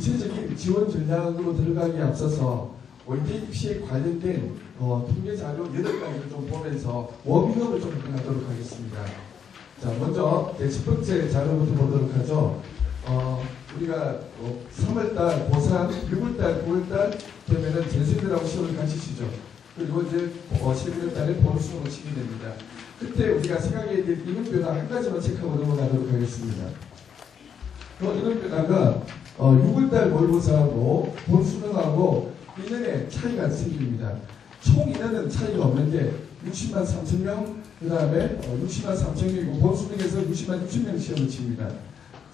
구체적인 지원 전략으로 들어가기에 앞서서 월대 입시에 관련된 통계 자료 8가지를 좀 보면서 워밍업을 좀 하도록 하겠습니다. 자, 먼저 첫 번째 자료부터 보도록 하죠. 우리가 3월달 고3, 6월달, 9월달 되면은 재수생들하고 시험을 같이 치죠. 그리고 이제 11월달에 보는 수능을 치게 됩니다. 그때 우리가 생각해야 될 인원 변화 한 가지만 체크하고 넘어가도록 하겠습니다. 인원 변화가 6월달 모의고사하고 본 수능하고 1년에 차이가 생깁니다. 총 인원은 차이가 없는데 60만 3천 명, 그 다음에 60만 3천 명이고 본 수능에서 60만 6천 명 시험을 칩니다.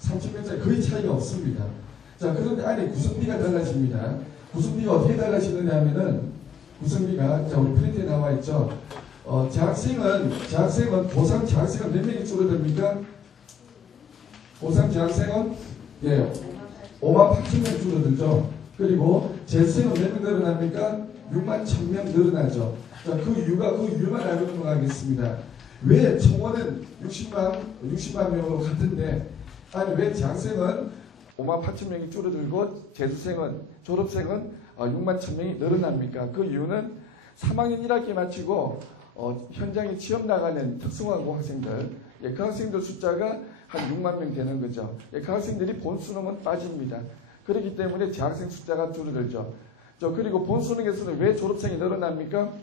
3천 명짜리 거의 차이가 없습니다. 자, 그런데 안에 구성비가 달라집니다. 구성비가 어떻게 달라지느냐 하면은 구성비가 자, 우리 프린트에 나와 있죠. 재학생은 고3 재학생은 몇 명이 줄어듭니까? 고3 재학생은 5만 8천 명 줄어들죠. 그리고 재수생은 몇 명 늘어납니까? 6만 1,000명 늘어나죠. 자, 그 이유만 알고 넘어가겠습니다. 왜 청원은 60만 명으로 같은데 아니 왜 재학생은 5만 8천 명이 줄어들고 재수생은 졸업생은 6만 1,000명이 늘어납니까? 그 이유는 3학년 1학기 마치고 현장에 취업 나가는 특성화고 학생들, 그 학생들 숫자가 한 6만 명 되는 거죠. 그 학생들이 본 수능은 빠집니다. 그렇기 때문에 재학생 숫자가 줄어들죠. 그리고 본 수능에서는 왜 졸업생이 늘어납니까?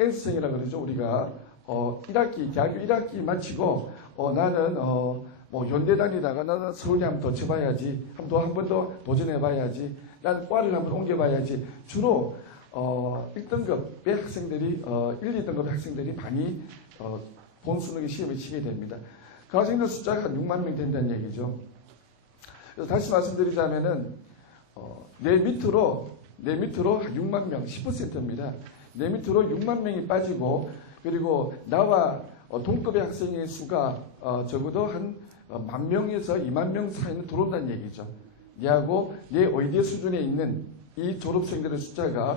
N수생이라 그러죠. 우리가 1학기, 대학교 1학기 마치고 나는 뭐 연대 다니다가 나는 서울에 한번 더 쳐봐야지, 한 번 더 도전해봐야지, 나는 과를 한번 옮겨봐야지. 주로 1등급의 학생들이 1, 2등급의 학생들이 많이 본 수능에 시험을 치게 됩니다. 그 학생들 숫자가 한 6만 명 된다는 얘기죠. 그래서 다시 말씀드리자면은 내 밑으로 6만 명, 10%입니다. 내 밑으로 6만 명이 빠지고 그리고 나와 동급의 학생의 수가 적어도 한 10,000명에서 20,000명 사이는 들어온다는 얘기죠. 얘하고 내 의대 수준에 있는 이 졸업생들의 숫자가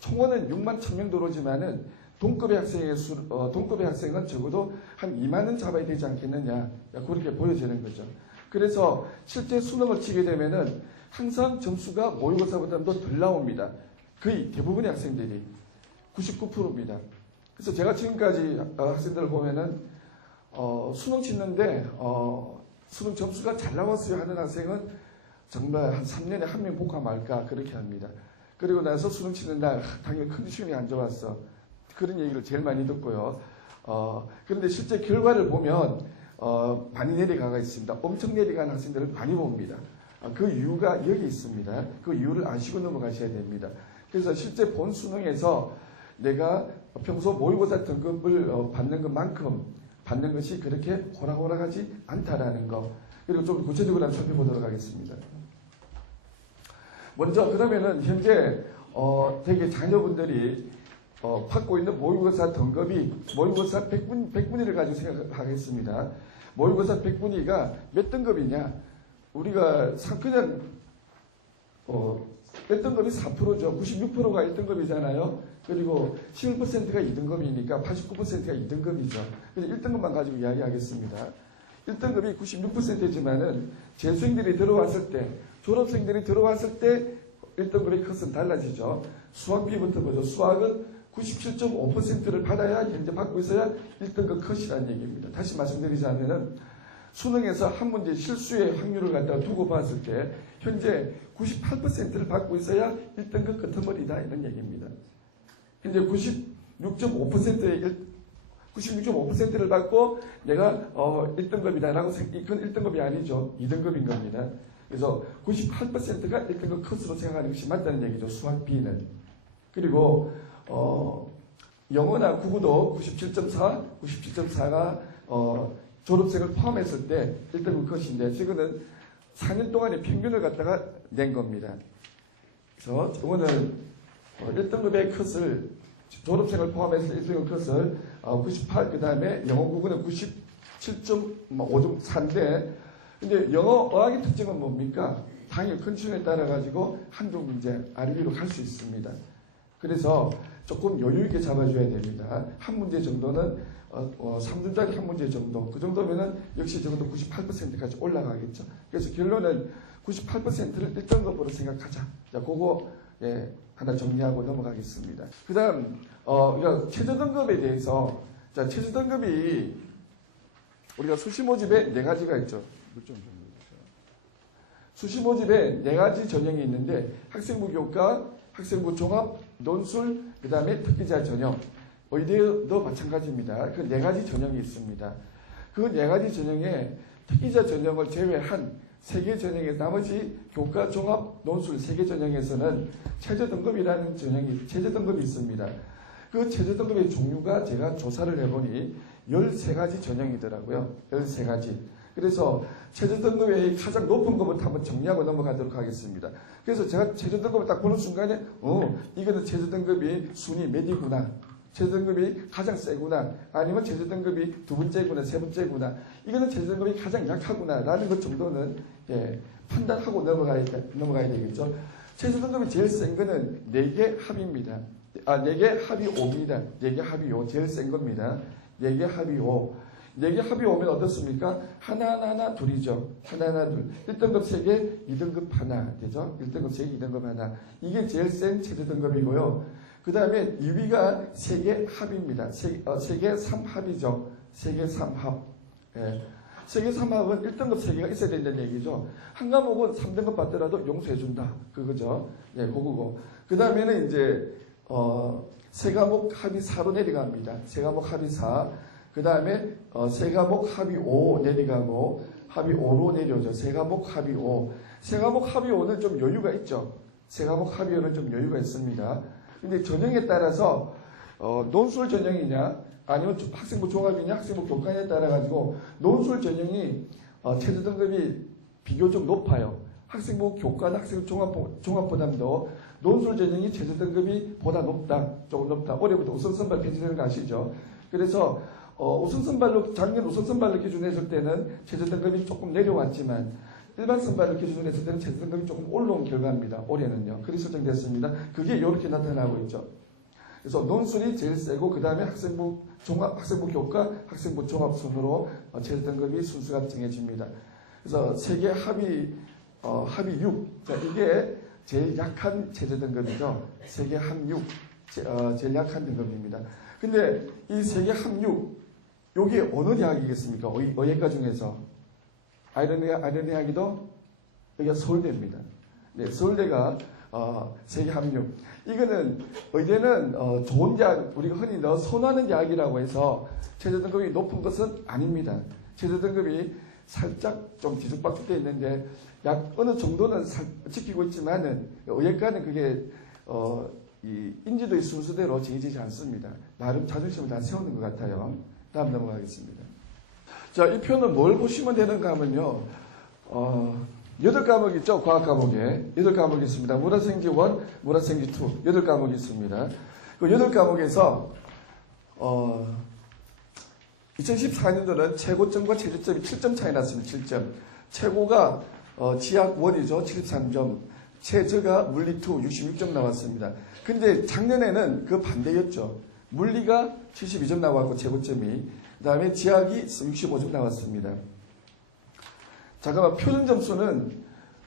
총원은 6만 1,000명 들어오지만은 동급의 학생은 적어도 한 2만은 잡아야 되지 않겠느냐, 그렇게 보여지는 거죠. 그래서 실제 수능을 치게 되면은 항상 점수가 모의고사보다도 덜 나옵니다. 거의 대부분의 학생들이 99%입니다. 그래서 제가 지금까지 학생들을 보면은 수능 치는데 수능 점수가 잘 나왔어요 하는 학생은 정말 한 3년에 한 명 복과 말까 그렇게 합니다. 그리고 나서 수능 치는 날 당연히 컨디션이 안 좋았어, 그런 얘기를 제일 많이 듣고요. 그런데 실제 결과를 보면 많이 내려가가 있습니다. 엄청 내려가는 학생들을 많이 봅니다. 그 이유가 여기 있습니다. 그 이유를 아시고 넘어가셔야 됩니다. 그래서 실제 본 수능에서 내가 평소 모의고사 등급을 받는 것만큼 받는 것이 그렇게 호락호락하지 않다라는 거, 그리고 좀 구체적으로 한번 살펴보도록 하겠습니다. 먼저 그러면은 현재 되게 자녀분들이 받고 있는 모의고사 등급이 모의고사 100분위를 가지고 생각하겠습니다. 모의고사 100분위가 몇 등급이냐? 우리가 그냥 몇 등급이 4%죠. 96%가 1등급이잖아요. 그리고 11%가 2등급이니까 89%가 2등급이죠. 그래서 1등급만 가지고 이야기하겠습니다. 1등급이 96%지만은 재수생들이 들어왔을 때, 졸업생들이 들어왔을 때 1등급의 컷은 달라지죠. 수학비부터 보죠. 수학은 97.5%를 받아야 현재 받고 있어야 1등급 컷이라는 얘기입니다. 다시 말씀드리자면은 수능에서 한 문제 실수의 확률을 갖다가 두고 봤을 때 현재 98%를 받고 있어야 1등급 끄트머리다 이런 얘기입니다. 현재 96.5%를 받고 내가 1등급이다라고 이건 1등급이 아니죠. 2등급인 겁니다. 그래서 98%가 1등급 컷으로 생각하는 것이 맞다는 얘기죠. 수학 B는. 그리고 영어나 국어도 97.4가 졸업생을 포함했을 때 1등급 컷인데 지금은 4년 동안의 평균을 갖다가 낸 겁니다. 그래서 오늘 1등급의 컷을 졸업생을 포함해서 1등급 컷을 98, 그 다음에 영어 국어는 97.5.4인데 근데 영어 어학의 특징은 뭡니까? 당일 컨디션에 따라 가지고 한두 문제 아래 위로 갈 수 있습니다. 그래서 조금 여유 있게 잡아줘야 됩니다. 한 문제 정도는 3분짜리 한 문제 정도, 그 정도면은 역시 적어도 98%까지 올라가겠죠. 그래서 결론은 98%를 1등급으로 생각하자. 자, 그거 예, 하나 정리하고 넘어가겠습니다. 그 다음 우리가 최저등급에 대해서, 자, 최저등급이 우리가 수시 모집에 4가지가 있죠. 수시 모집에 4가지 전형이 있는데 학생부 교과, 학생부 종합, 논술, 그 다음에 특기자 전형. 의대도 마찬가지입니다. 그 4가지 전형이 있습니다. 그 4가지 전형에 특기자 전형을 제외한 3개 전형에 나머지 교과, 종합, 논술 3개 전형에서는 최저등급이라는 최저등급이 있습니다. 그 최저등급의 종류가 제가 조사를 해보니 13가지 전형이더라고요. 13가지. 그래서 최저등급의 가장 높은 것부터 한번 정리하고 넘어가도록 하겠습니다. 그래서 제가 최저등급을 딱 보는 순간에 이거는 최저등급이 순위 몇이구나. 최저등급이 가장 세구나. 아니면 최저등급이 2번째구나, 3번째구나. 이거는 최저등급이 가장 약하구나. 라는 것 정도는 예, 판단하고 넘어가야 되겠죠. 최저등급이 제일 센 거는 4개 합입니다. 4개 합이 5입니다. 4개 합이 5. 제일 센 겁니다. 4개 합이 5. 4개 합이 오면 어떻습니까? 하나, 둘이죠. 하나, 둘. 1등급 3개, 2등급 하나. 되죠? 1등급 3개, 2등급 하나. 이게 제일 센 최저등급이고요. 그 다음에 2위가 3개 합입니다. 3개 3합이죠. 3개 3합. 예. 3개 3합은 1등급 3개가 있어야 된다는 얘기죠. 한 과목은 3등급 받더라도 용서해준다. 그거죠. 예, 그거고. 그 다음에는 이제, 3과목 합이 4로 내려갑니다. 3과목 합이 4. 그 다음에 3과목 합이 5 내려가고 합이 5로 내려오죠. 3과목 합이 5. 3과목 합이 5는 좀 여유가 있죠. 3과목 합이 5는 좀 여유가 있습니다. 근데 전형에 따라서 논술 전형이냐 아니면 학생부 종합이냐 학생부 교과에 따라 가지고 논술 전형이 최저등급이 비교적 높아요. 학생부 교과나 학생부 종합보다도 논술 전형이 최저등급이 보다 높다. 조금 높다. 올해부터 우선선발 폐지되는 거 아시죠? 그래서 작년 우선선발로 기준했을 때는 최저등급이 조금 내려왔지만 일반 선발을 기준으로 했을 때는 최저등급이 조금 올라온 결과입니다. 올해는요. 그리 설정됐습니다. 그게 이렇게 나타나고 있죠. 그래서 논술이 제일 세고 그 다음에 학생부 교과, 학생부 종합 순으로 최저등급이 순수가 정해집니다. 그래서 세계 합의 6. 자, 이게 제일 약한 최저등급이죠. 세계 합6. 제일 약한 등급입니다. 근데 이 세계 합6, 요게 어느 대학이겠습니까? 의예과 중에서. 아이러니하기도 여기가 서울대입니다. 네, 서울대가 세계 합6. 이거는 의대는 좋은 대학, 우리가 흔히 선호하는 대학이라고 해서 최저등급이 높은 것은 아닙니다. 최저등급이 살짝 좀 뒤죽박죽되어 있는데 약 어느 정도는 지키고 있지만은 의예과는 그게 이 인지도의 순수대로 정해지지 않습니다. 나름 자존심을 다 세우는 것 같아요. 다음 넘어가겠습니다. 자, 이 표는 뭘 보시면 되는가 하면요. 8과목 있죠? 과학 과목에. 8과목이 있습니다. 문화생기 1, 문화생기 2. 8과목이 있습니다. 그 8과목에서, 2014년도는 최고점과 최저점이 7점 차이 났습니다. 7점. 최고가, 지학 1이죠. 73점. 최저가 물리 2, 66점 나왔습니다. 근데 작년에는 그 반대였죠. 물리가 72점 나왔고, 최고점이. 그 다음에 지학이 65점 나왔습니다. 잠깐만, 표준 점수는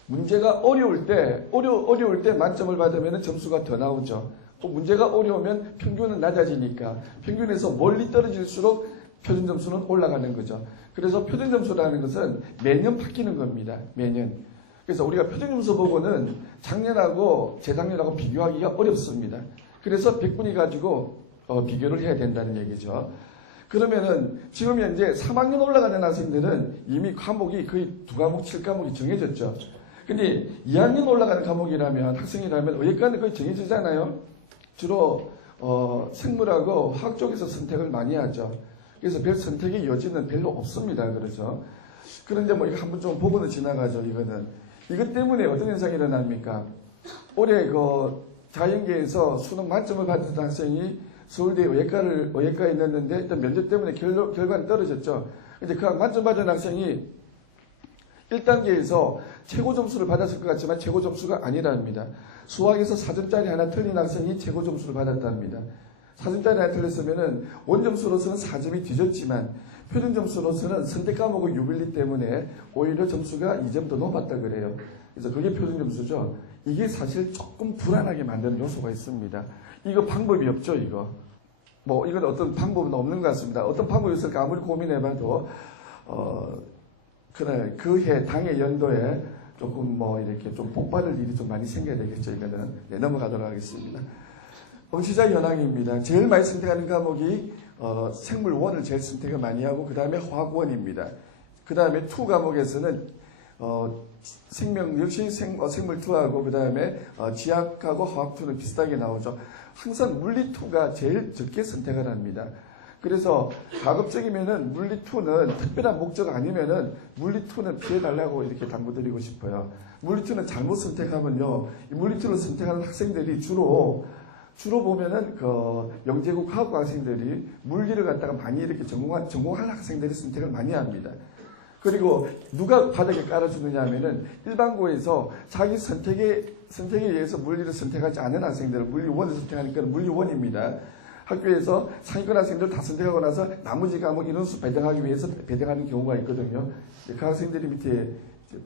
문제가 어려울 때 만점을 받으면 점수가 더 나오죠. 또 문제가 어려우면 평균은 낮아지니까 평균에서 멀리 떨어질수록 표준 점수는 올라가는 거죠. 그래서 표준 점수라는 것은 매년 바뀌는 겁니다. 매년. 그래서 우리가 표준 점수 보고는 작년하고 재작년하고 비교하기가 어렵습니다. 그래서 100분위 가지고 비교를 해야 된다는 얘기죠. 그러면은 지금 현재 3학년 올라가는 학생들은 이미 과목이 거의 2과목, 7과목이 정해졌죠. 근데 2학년 올라가는 과목이라면 학생이라면 의예과는 거의 정해지잖아요. 주로 생물하고 화학 쪽에서 선택을 많이 하죠. 그래서 별 선택의 여지는 별로 없습니다. 그렇죠. 그런데 뭐 이거 한번 좀 보고는 지나가죠. 이거는 이것 때문에 어떤 현상이 일어납니까? 올해 그 자연계에서 수능 만점을 받은 학생이 서울대 의예과에 넣었는데 일단 면접 때문에 결과는 떨어졌죠. 이제 그 만점 받은 학생이 1단계에서 최고 점수를 받았을 것 같지만 최고 점수가 아니랍니다. 수학에서 4점짜리 하나 틀린 학생이 최고 점수를 받았답니다. 사전자리 안 틀렸으면은 원점수로서는 4점이 뒤졌지만 표준 점수로서는 선택 과목의 유불리 때문에 오히려 점수가 2점 더 높았다 그래요. 그래서 그게 표준 점수죠. 이게 사실 조금 불안하게 만드는 요소가 있습니다. 이거 방법이 없죠, 이거. 뭐 이건 어떤 방법은 없는 것 같습니다. 어떤 방법이 있을까 아무리 고민해봐도 그날 그 해 당의 연도에 조금 뭐 이렇게 좀 복받을 일이 좀 많이 생겨야 되겠죠. 이거는 네, 넘어가도록 하겠습니다. 응시자 현황입니다. 제일 많이 선택하는 과목이 생물 1을 제일 선택을 많이 하고 그 다음에 화학 1입니다. 그 다음에 2 과목에서는 생명 역시 생물 2하고 그 다음에 지학하고 화학 2는 비슷하게 나오죠. 항상 물리 2가 제일 적게 선택을 합니다. 그래서 가급적이면은 물리 2는 특별한 목적 아니면은 물리 2는 피해달라고 이렇게 당부드리고 싶어요. 물리 2는 잘못 선택하면요, 이 물리 2를 선택하는 학생들이 주로 보면은 그 영재국 화학과 학생들이 물리를 갖다가 많이 이렇게 전공할 학생들이 선택을 많이 합니다. 그리고 누가 바닥에 깔아주느냐 하면은 일반고에서 자기 선택에 의해서 물리를 선택하지 않은 학생들을 물리 1을 선택하니까 물리 1입니다. 학교에서 상위권 학생들 다 선택하고 나서 나머지 과목 인원수 배정하기 위해서 배정하는 경우가 있거든요. 그 학생들이 밑에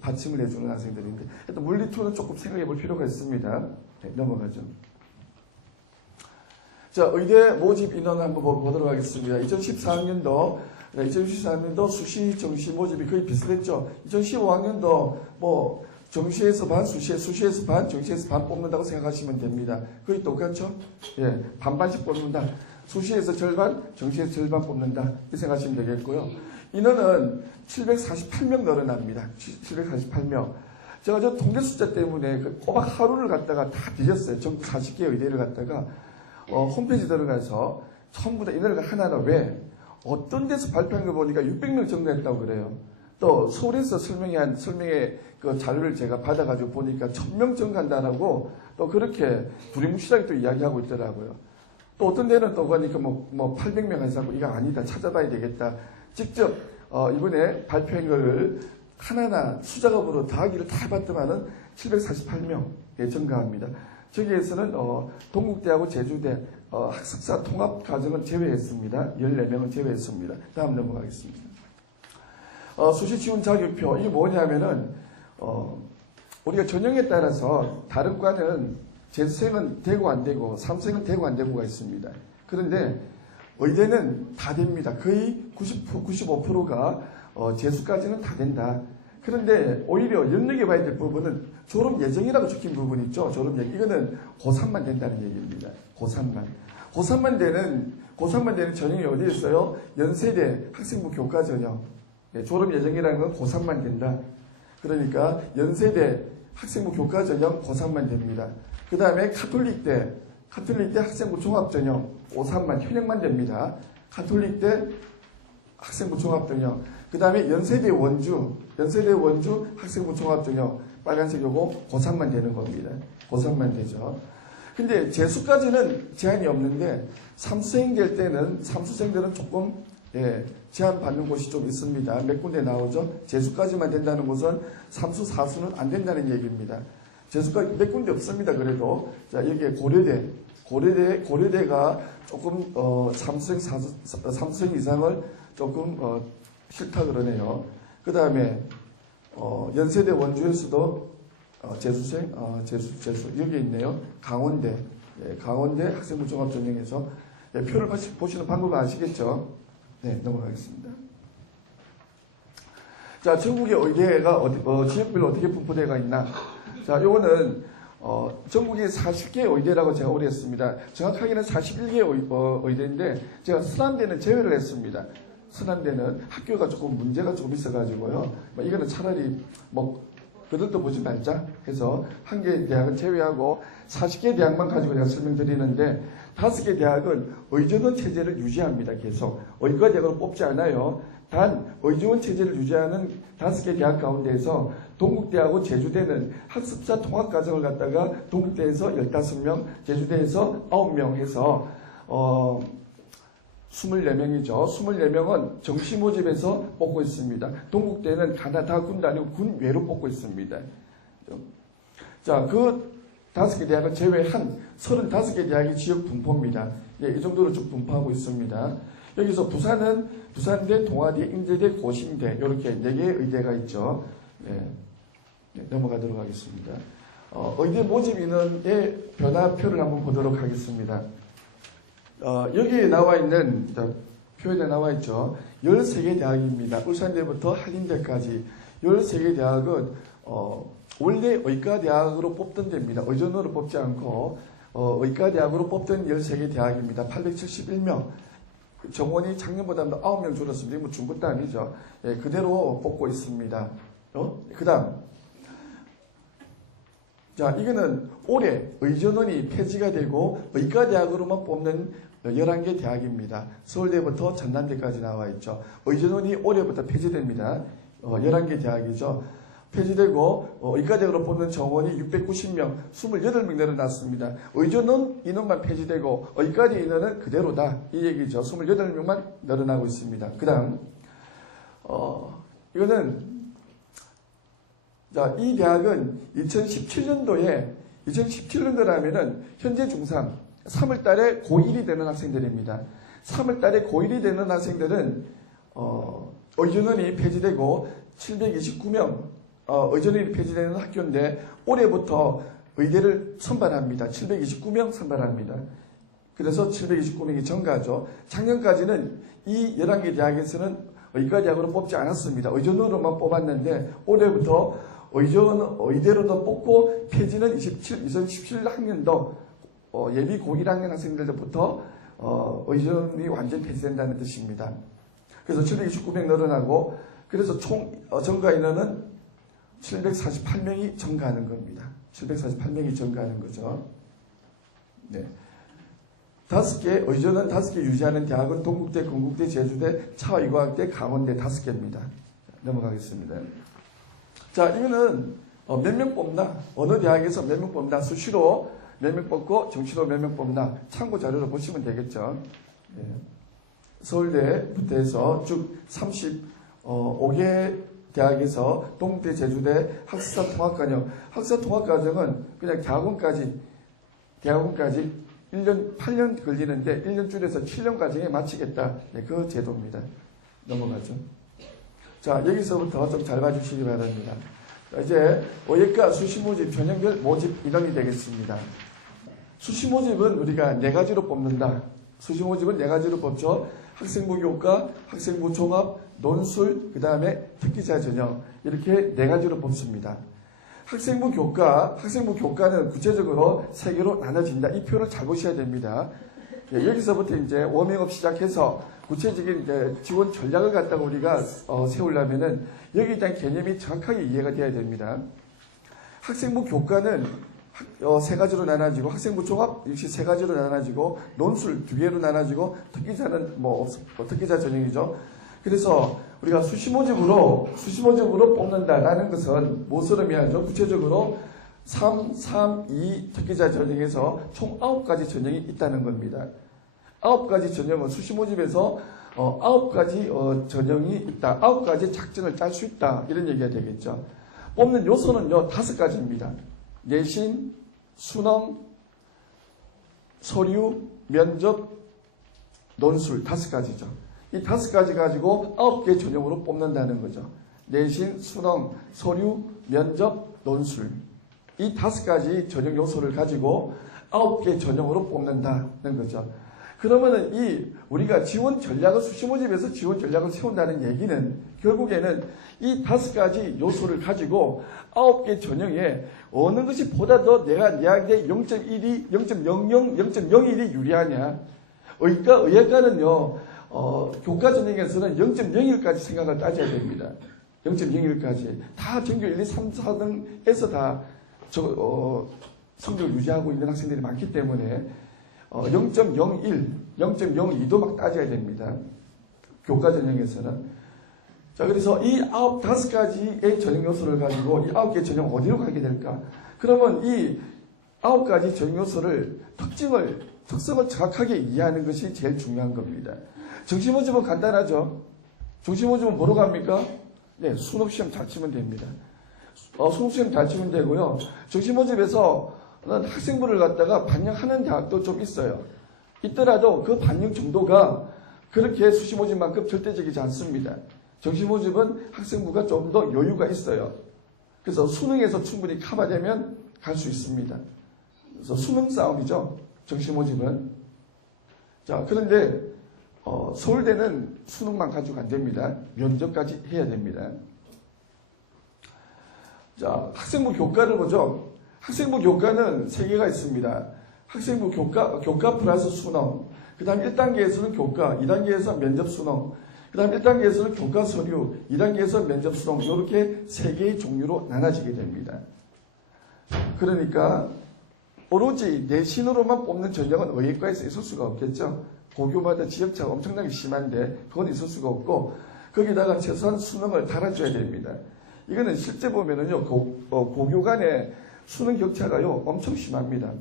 받침을 해주는 학생들인데, 일단 물리 2는 조금 생각해 볼 필요가 있습니다. 네, 넘어가죠. 자, 의대 모집 인원 한번 보도록 하겠습니다. 2014학년도 수시, 정시 모집이 거의 비슷했죠. 2015학년도 뭐 정시에서 반, 수시에서 반, 정시에서 반 뽑는다고 생각하시면 됩니다. 거의 똑같죠? 예, 반반씩 뽑는다. 수시에서 절반, 정시에서 절반 뽑는다. 이렇게 생각하시면 되겠고요. 인원은 748명 늘어납니다. 748명. 제가 저 통계 숫자 때문에 꼬박 하루를 갖다가 다 뒤졌어요. 전국 40개 의대를 갖다가 홈페이지 들어가서 전부 다 인원을 하나로 왜? 어떤 데서 발표한 거 보니까 600명 정도 했다고 그래요. 또 서울에서 설명의 그 자료를 제가 받아가지고 보니까 1000명 정도 한다고 또 그렇게 두리뭉실하게 또 이야기하고 있더라고요. 또 어떤 데는 또 보니까 뭐 800명 해서 이거 아니다, 찾아봐야 되겠다. 직접 이번에 발표한 거를 하나하나 수작업으로 더하기를 다 해봤더만은 748명 증가합니다. 저기에서는 동국대하고 제주대 학습사 통합 과정을 제외했습니다. 14명을 제외했습니다. 다음 넘어가겠습니다. 수시 지원 자격표, 이게 뭐냐면은 우리가 전형에 따라서 다른 과는 재수생은 되고 안 되고 사무생은 되고 안 되고가 있습니다. 그런데 의대는 다 됩니다. 거의 95%가 재수까지는 다 된다. 그런데 오히려 연락해 봐야 될 부분은 졸업 예정이라고 적힌 부분 있죠. 졸업 예정. 이거는 고3만 된다는 얘기입니다. 고3만 되는 전형이 어디에 있어요? 연세대 학생부 교과 전형. 네, 졸업 예정이라는 건 고3만 된다. 그러니까 연세대 학생부 교과 전형 고3만 됩니다. 그 다음에 카톨릭대 학생부 종합 전형 고3만 현역만 됩니다. 카톨릭대 학생부 종합 전형. 그 다음에 연세대 원주 학생부 종합 전형 빨간색이고 고3만 되는 겁니다. 고3만 되죠. 근데 재수까지는 제한이 없는데 삼수생 될 때는 삼수생들은 조금 제한 받는 곳이 좀 있습니다. 몇 군데 나오죠. 재수까지만 된다는 곳은 삼수, 사수는 안 된다는 얘기입니다. 재수가 몇 군데 없습니다. 그래도 자 여기에 고려대가 조금 삼수생 이상을 조금 싫다 그러네요. 그 다음에 연세대 원주에서도 재수 여기 있네요. 강원대 학생부 종합 전형에서 표를 보시는 방법을 아시겠죠? 네, 넘어가겠습니다. 자, 전국의 의대가 지역별로 어떻게 분포되어 있나? 자, 요거는 전국에 40개 의대라고 제가 오래 했습니다. 정확하게는 41개 의대인데 제가 순환대는 제외를 했습니다. 순환대는 학교가 조금 문제가 좀 있어가지고요. 이거는 차라리 그들도 보지 말자 해서 한 개 대학은 제외하고 40개 대학만 가지고 제가 설명드리는데 5개 대학은 의전원 체제를 유지합니다. 계속 의과 대학을 뽑지 않아요. 단 의지원 체제를 유지하는 5개 대학 가운데에서 동국대하고 제주대는 학습사 통합과정을 갖다가 동국대에서 15명, 제주대에서 9명 해서 24명이죠. 24명은 정시 모집에서 뽑고 있습니다. 동국대는 다 군 아니고 군 외로 뽑고 있습니다. 자, 5개 대학을 제외한 35개 대학이 지역 분포입니다. 예, 이 정도로 쭉 분포하고 있습니다. 여기서 부산은 부산대, 동아대, 인제대, 고신대 이렇게 4개의 의대가 있죠. 예, 넘어가도록 하겠습니다. 의대 모집 인원의 변화표를 한번 보도록 하겠습니다. 여기에 나와 있는 표에 나와 있죠. 13개 대학입니다. 울산대부터 한림대까지 13개 대학은 원래 의과대학으로 뽑던 데입니다. 의전으로 뽑지 않고 의과대학으로 뽑던 13개 대학입니다. 871명. 정원이 작년보다 9명 줄었습니다. 뭐 준 것도 아니죠. 예, 그대로 뽑고 있습니다. 그 다음. 자, 이거는 올해 의전원이 폐지가 되고 의과대학으로만 뽑는 11개 대학입니다. 서울대부터 전남대까지 나와 있죠. 의전원이 올해부터 폐지됩니다. 11개 대학이죠. 폐지되고 의과대학으로 뽑는 정원이 690명, 28명 늘어났습니다. 의전원 인원만 폐지되고 의과대 인원은 그대로다. 이 얘기죠. 28명만 늘어나고 있습니다. 그 다음 이거는 자, 이 대학은 2017년도라면은 현재 중3, 3월 달에 고1이 되는 학생들입니다. 3월 달에 고1이 되는 학생들은, 의전원이 폐지되고 729명, 의전원이 폐지되는 학교인데, 올해부터 의대를 선발합니다. 729명 선발합니다. 그래서 729명이 증가하죠. 작년까지는 이 11개 대학에서는 의과대학으로 뽑지 않았습니다. 의전원으로만 뽑았는데, 올해부터 의대로도 뽑고 폐지는 2017학년도 예비 고1학년 학생들부터 의전이 완전 폐지된다는 뜻입니다. 그래서 729명 늘어나고 그래서 총 증가 인원은 748명이 증가하는 겁니다. 748명이 증가하는 거죠. 네. 5개, 의전은 5개 유지하는 대학은 동국대, 건국대, 제주대, 차의과학대, 강원대 5개입니다. 넘어가겠습니다. 자, 이거는 몇 명 뽑나? 어느 대학에서 몇 명 뽑나? 수시로 몇 명 뽑고 정시로 몇 명 뽑나? 참고 자료를 보시면 되겠죠. 네. 서울대부터 해서 쭉 35개 대학에서 동국대, 제주대 학사 통합과정. 학사 통합과정은 그냥 대학원까지 1년, 8년 걸리는데 1년 줄여서 7년 과정에 마치겠다. 네, 그 제도입니다. 넘어가죠. 자, 여기서부터 좀 잘 봐주시기 바랍니다. 자, 이제 의예과 수시모집 전형별 모집 인원이 되겠습니다. 수시모집은 우리가 4가지로 뽑는다. 수시모집은 4가지로 뽑죠. 학생부 교과, 학생부 종합, 논술, 그 다음에 특기자 전형 이렇게 4가지로 뽑습니다. 학생부 교과는 구체적으로 3개로 나눠진다. 이 표를 잘 보셔야 됩니다. 예, 여기서부터 이제 워밍업 시작해서 구체적인 이제 지원 전략을 갖다가 우리가 세우려면은 여기에 대한 개념이 정확하게 이해가 돼야 됩니다. 학생부 교과는 3가지로 나눠지고 학생부 종합 역시 3가지로 나눠지고 논술 2개로 나눠지고 특기자는 특기자 전형이죠. 그래서 우리가 수시모집으로 뽑는다라는 것은 무엇을 의미하죠? 구체적으로 3, 3, 2 특기자 전형에서 총 9가지 전형이 있다는 겁니다. 9가지 전형은 수시모집에서 9가지 전형이 있다. 9가지 작전을 짤 수 있다. 이런 얘기가 되겠죠. 뽑는 요소는요 5가지입니다. 내신, 수능, 서류, 면접, 논술 5가지죠. 이 5가지 가지고 9개 전형으로 뽑는다는 거죠. 내신, 수능, 서류, 면접, 논술 이 5가지 전형 요소를 가지고 9개 전형으로 뽑는다는 거죠. 그러면은 우리가 지원 전략을 수시모집에서 지원 전략을 세운다는 얘기는 결국에는 이 5가지 요소를 가지고 9개 전형에 어느 것이 보다 더 내가 대학의 0.1이, 0.00, 0.01이 유리하냐. 의예과는요, 교과 전형에서는 0.01까지 생각을 따져야 됩니다. 0.01까지. 다 전교 1, 2, 3, 4등에서 다 성적을 유지하고 있는 학생들이 많기 때문에 0.01, 0.02도 막 따져야 됩니다. 교과 전형에서는. 자, 그래서 이 5가지의 전형 요소를 가지고 이 9개 전형 어디로 가게 될까? 그러면 이 9가지 전형 요소를 특성을 정확하게 이해하는 것이 제일 중요한 겁니다. 정시모집은 간단하죠? 정시모집은 뭐로 갑니까? 네, 수능시험 잘 치면 됩니다. 수능시험 잘 치면 되고요. 정시모집에서 학생부를 갖다가 반영하는 대학도 좀 있어요. 있더라도 그 반영 정도가 그렇게 수시 모집만큼 절대적이지 않습니다. 정시 모집은 학생부가 좀 더 여유가 있어요. 그래서 수능에서 충분히 커버되면 갈 수 있습니다. 그래서 수능 싸움이죠. 정시 모집은. 자, 그런데 서울대는 수능만 가지고 안 됩니다. 면접까지 해야 됩니다. 자, 학생부 교과를 보죠. 학생부 교과는 3개가 있습니다. 학생부 교과 플러스 수능. 그 다음 1단계에서는 교과, 2단계에서 면접 수능. 그 다음 1단계에서는 교과 서류, 2단계에서 면접 수능. 이렇게 3개의 종류로 나눠지게 됩니다. 그러니까 오로지 내신으로만 뽑는 전형은 의예과에서 있을 수가 없겠죠. 고교마다 지역차가 엄청나게 심한데 그건 있을 수가 없고 거기다가 최소한 수능을 달아줘야 됩니다. 이거는 실제 보면은요, 고교 간의 수능 격차가요, 엄청 심합니다.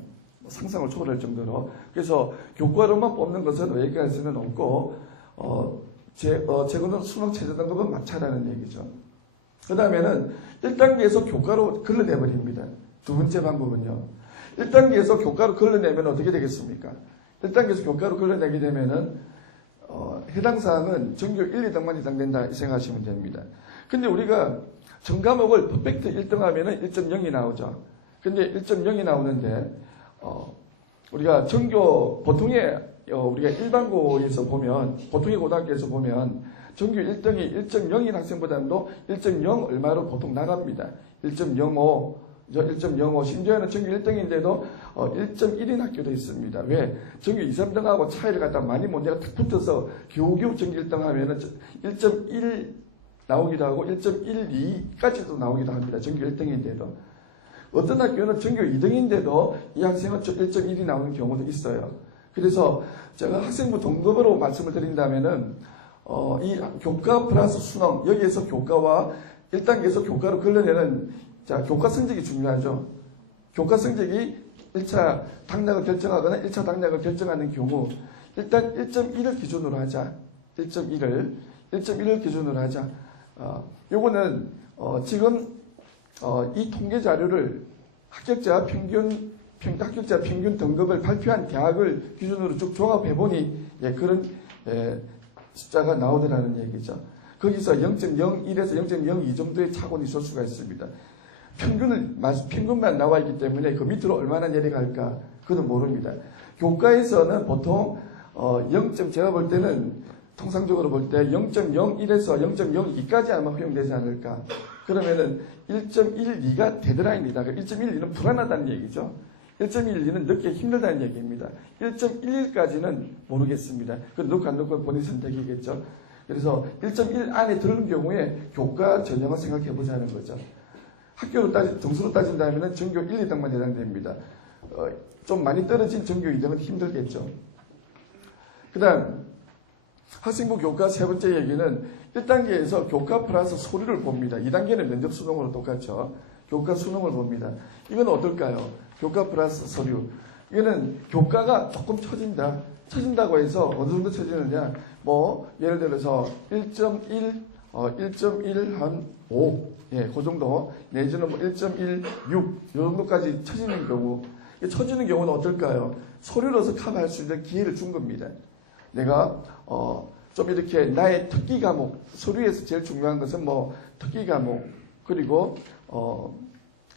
상상을 초월할 정도로. 그래서 교과로만 뽑는 것은 의예과에서는 없고, 제거는 수능 최저 등급은 마찬가지라는 얘기죠. 그 다음에는 1단계에서 교과로 걸러내버립니다. 두 번째 방법은요. 1단계에서 교과로 걸러내면 어떻게 되겠습니까? 1단계에서 교과로 걸러내게 되면은, 해당 사항은 전교 1, 2등만 해당된다 생각하시면 됩니다. 근데 우리가 전 과목을 퍼펙트 1등 하면은 1.0이 나오죠. 근데 1.0이 나오는데, 우리가 전교, 우리가 일반고에서 보면, 보통의 고등학교에서 보면, 전교 1등이 1.0인 학생보다도 1.0 얼마로 보통 나갑니다. 1.05, 1.05, 심지어는 전교 1등인데도 1.1인 학교도 있습니다. 왜? 전교 2, 3등하고 차이를 갖다 많이 문제가 탁 붙어서 겨우겨우 전교 1등 하면은 1.1 나오기도 하고 1.12까지도 나오기도 합니다. 전교 1등인데도. 어떤 학교는 전교 2등인데도 이 학생은 1.1이 나오는 경우도 있어요. 그래서 제가 학생부 등급으로 말씀을 드린다면은, 이 교과 플러스 수능, 여기에서 교과와 1단계에서 교과로 걸러내는, 자, 교과 성적이 중요하죠. 교과 성적이 1차 당락을 결정하거나 1차 당락을 결정하는 경우, 일단 1.1을 기준으로 하자. 1.1을 기준으로 하자. 요거는, 지금, 이 통계 자료를 합격자 평균 등급을 발표한 대학을 기준으로 쭉 종합해보니, 그런, 숫자가 나오더라는 얘기죠. 거기서 0.01에서 0.02 정도의 차고는 있을 수가 있습니다. 평균만 나와 있기 때문에 그 밑으로 얼마나 내려갈까, 그건 모릅니다. 교과에서는 보통, 제가 볼 때는, 통상적으로 볼 때 0.01에서 0.02까지 아마 허용되지 않을까. 그러면은 1.12가 데드라인이다. 1.12는 불안하다는 얘기죠. 1.12는 넣기 힘들다는 얘기입니다. 1.11까지는 모르겠습니다. 그 넣고 안 넣고 본인 선택이겠죠. 그래서 1.1 안에 들은 경우에 교과 전형을 생각해 보자는 거죠. 점수로 따진다면 전교 1, 2등만 해당됩니다. 좀 많이 떨어진 전교 2등은 힘들겠죠. 그 다음, 학생부 교과 세 번째 얘기는 1단계에서 교과 플러스 서류를 봅니다. 2단계는 면접 수능으로 똑같죠. 교과 수능을 봅니다. 이건 어떨까요? 교과 플러스 서류. 이거는 교과가 조금 처진다. 처진다고 해서 어느 정도 처지느냐. 예를 들어서 1.1, 1.1 한 5. 그 정도. 내지는 1.16. 이 정도까지 처지는 경우. 처지는 경우는 어떨까요? 서류로서 커버할 수 있는 기회를 준 겁니다. 내가, 좀 이렇게 나의 특기 과목, 서류에서 제일 중요한 것은 특기 과목, 그리고,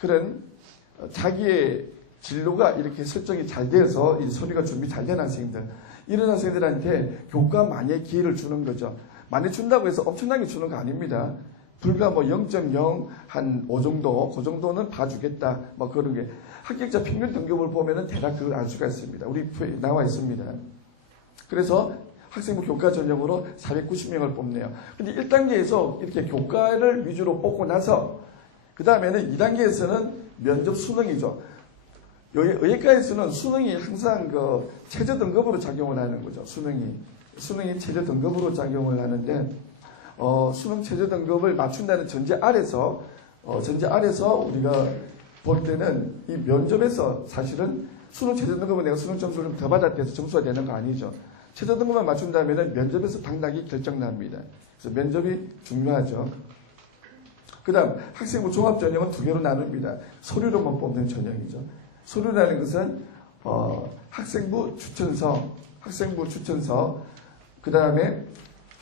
그런 자기의 진로가 이렇게 설정이 잘 되어서 이 서류가 준비 잘 된 학생들, 이런 학생들한테 교과 만회의 기회를 주는 거죠. 많이 준다고 해서 엄청나게 주는 거 아닙니다. 불과 0.0 한 5 정도, 그 정도는 봐주겠다. 그런 게. 합격자 평균 등급을 보면은 대략 그걸 알 수가 있습니다. 우리 표에 나와 있습니다. 그래서 학생부 교과 전형으로 490명을 뽑네요. 근데 1단계에서 이렇게 교과를 위주로 뽑고 나서, 그 다음에는 2단계에서는 면접 수능이죠. 의예과에서는 수능이 항상 최저 등급으로 작용을 하는 거죠. 수능이 최저 등급으로 작용을 하는데, 수능 최저 등급을 맞춘다는 전제 아래서 우리가 볼 때는 이 면접에서 사실은 수능 최저 등급은 내가 수능 점수를 좀 더 받았다 해서 점수가 되는 거 아니죠. 최저 등급만 맞춘다면 면접에서 당락이 결정납니다. 그래서 면접이 중요하죠. 그 다음 학생부 종합전형은 2개로 나눕니다. 서류로만 뽑는 전형이죠. 서류라는 것은 학생부 추천서, 그 다음에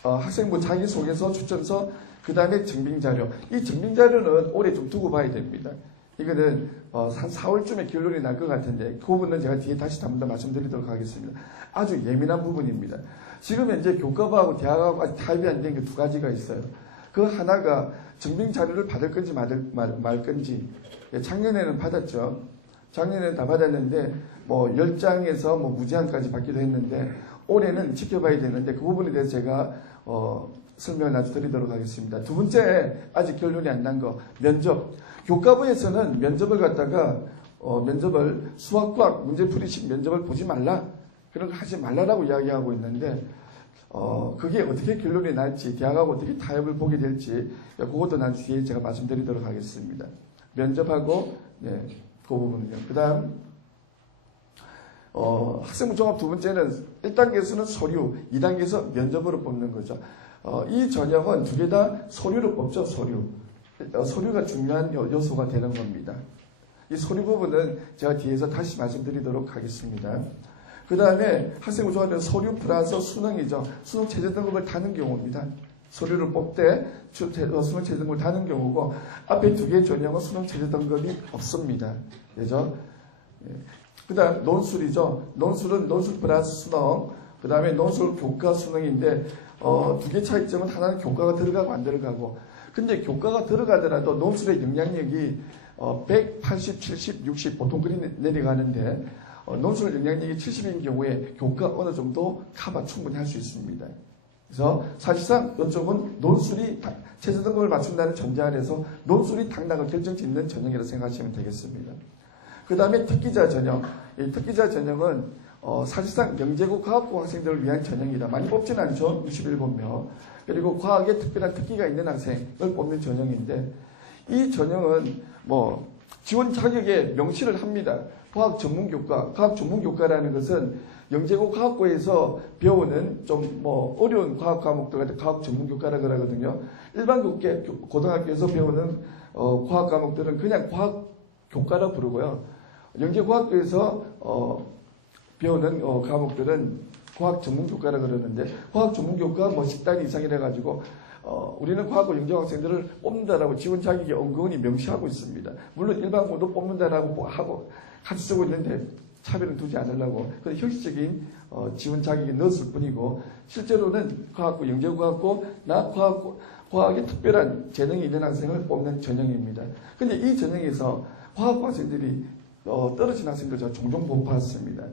학생부 자기소개서, 추천서, 그 다음에 증빙자료. 이 증빙자료는 오래 좀 두고 봐야 됩니다. 이거는 한 4월쯤에 결론이 날 것 같은데 그 부분은 제가 뒤에 다시 한 번 더 말씀드리도록 하겠습니다. 아주 예민한 부분입니다. 지금 현재 교과부하고 대학하고 아직 타협이 안 된 게 두 가지가 있어요. 그 하나가 증빙자료를 받을 건지 말 건지. 작년에는 받았죠. 작년에는 다 받았는데 10장에서 무제한까지 받기도 했는데 올해는 지켜봐야 되는데 그 부분에 대해서 제가 설명을 나중에 드리도록 하겠습니다. 두 번째, 아직 결론이 안 난 거, 면접. 교과부에서는 면접을 갖다가 면접을 수학과학 문제풀이식 면접을 보지 말라, 그런 거 하지 말라라고 이야기하고 있는데 그게 어떻게 결론이 날지, 대학하고 어떻게 타협을 보게 될지 그것도 나중에 제가 말씀드리도록 하겠습니다. 면접하고 그 부분은요. 그 다음 학생부 종합 두 번째는 1단계에서는 서류, 2단계에서 면접으로 뽑는 거죠. 이 전형은 두 개 다 서류로 뽑죠. 서류가 중요한 요소가 되는 겁니다. 이 서류 부분은 제가 뒤에서 다시 말씀드리도록 하겠습니다. 그 다음에 학생부 종합은 서류 플러스 수능이죠. 수능 최저 등급을 다는 경우입니다. 서류를 뽑되 수능 최저 등급을 다는 경우고, 앞에 두 개의 전형은 수능 최저 등급이 없습니다. 그죠? 그 다음 논술이죠. 논술은 논술 플러스 수능, 그 다음에 논술 교과 수능인데 두 개 차이점은 하나는 교과가 들어가고 안 들어가고, 근데 교과가 들어가더라도 논술의 영향력이 180, 70, 60 보통 그리 내려가는데 논술 영향력이 70인 경우에 교과 어느 정도 커버 충분히 할 수 있습니다. 그래서 사실상 이쪽은 논술이 최저 등급을 맞춘다는 전제 아래서 논술이 당락을 결정짓는 전형이라고 생각하시면 되겠습니다. 그 다음에 특기자 전형. 이 특기자 전형은 사실상 영재고 과학고 학생들을 위한 전형이다. 많이 뽑지는 않죠. 67명. 그리고 과학에 특별한 특기가 있는 학생을 뽑는 전형인데, 이 전형은 지원 자격에 명시를 합니다. 과학 전문교과, 과학 전문교과라는 것은 영재고 과학고에서 배우는 좀 어려운 과학 과목들, 과학 전문교과라고 하거든요. 일반 고등학교에서 배우는 과학 과목들은 그냥 과학 교과라고 부르고요. 영재고학교에서 배우는 과목들은 과학 전문교과라고 그러는데, 과학 전문교과 10단 이상이라 가지고 우리는 과학고 영재고 학생들을 뽑는다라고 지원 자격이 은근히 명시하고 있습니다. 물론 일반고도 뽑는다라고 하고 같이 쓰고 있는데 차별을 두지 않으려고 그런 형식적인 지원 자격이 넣었을 뿐이고, 실제로는 과학고 영재고학고나 과학에 특별한 재능이 있는 학생을 뽑는 전형입니다. 근데 이 전형에서 과학고 학생들이 떨어진 학생들 제가 종종 못 봤습니다.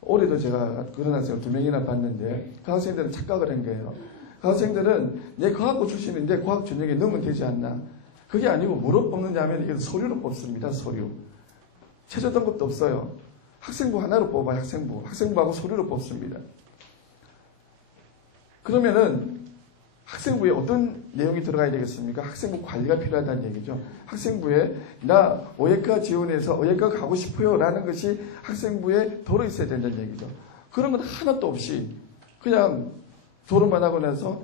올해도 제가 그런 학생을 2명이나 봤는데 그 학생들은 착각을 한 거예요. 그 학생들은 내 과학고 출신인데 과학 전형에 넣으면 되지 않나. 그게 아니고 뭐로 뽑느냐면 이게 서류로 뽑습니다. 서류. 최저 등급도 없어요. 학생부 하나로 뽑아요. 학생부하고 서류로 뽑습니다. 그러면은 학생부에 어떤 내용이 들어가야 되겠습니까? 학생부 관리가 필요하다는 얘기죠. 학생부에 나 의예과 지원해서 의예과 가고 싶어요 라는 것이 학생부에 들어있어야 된다는 얘기죠. 그런 건 하나도 없이 그냥 졸업만 하고 나서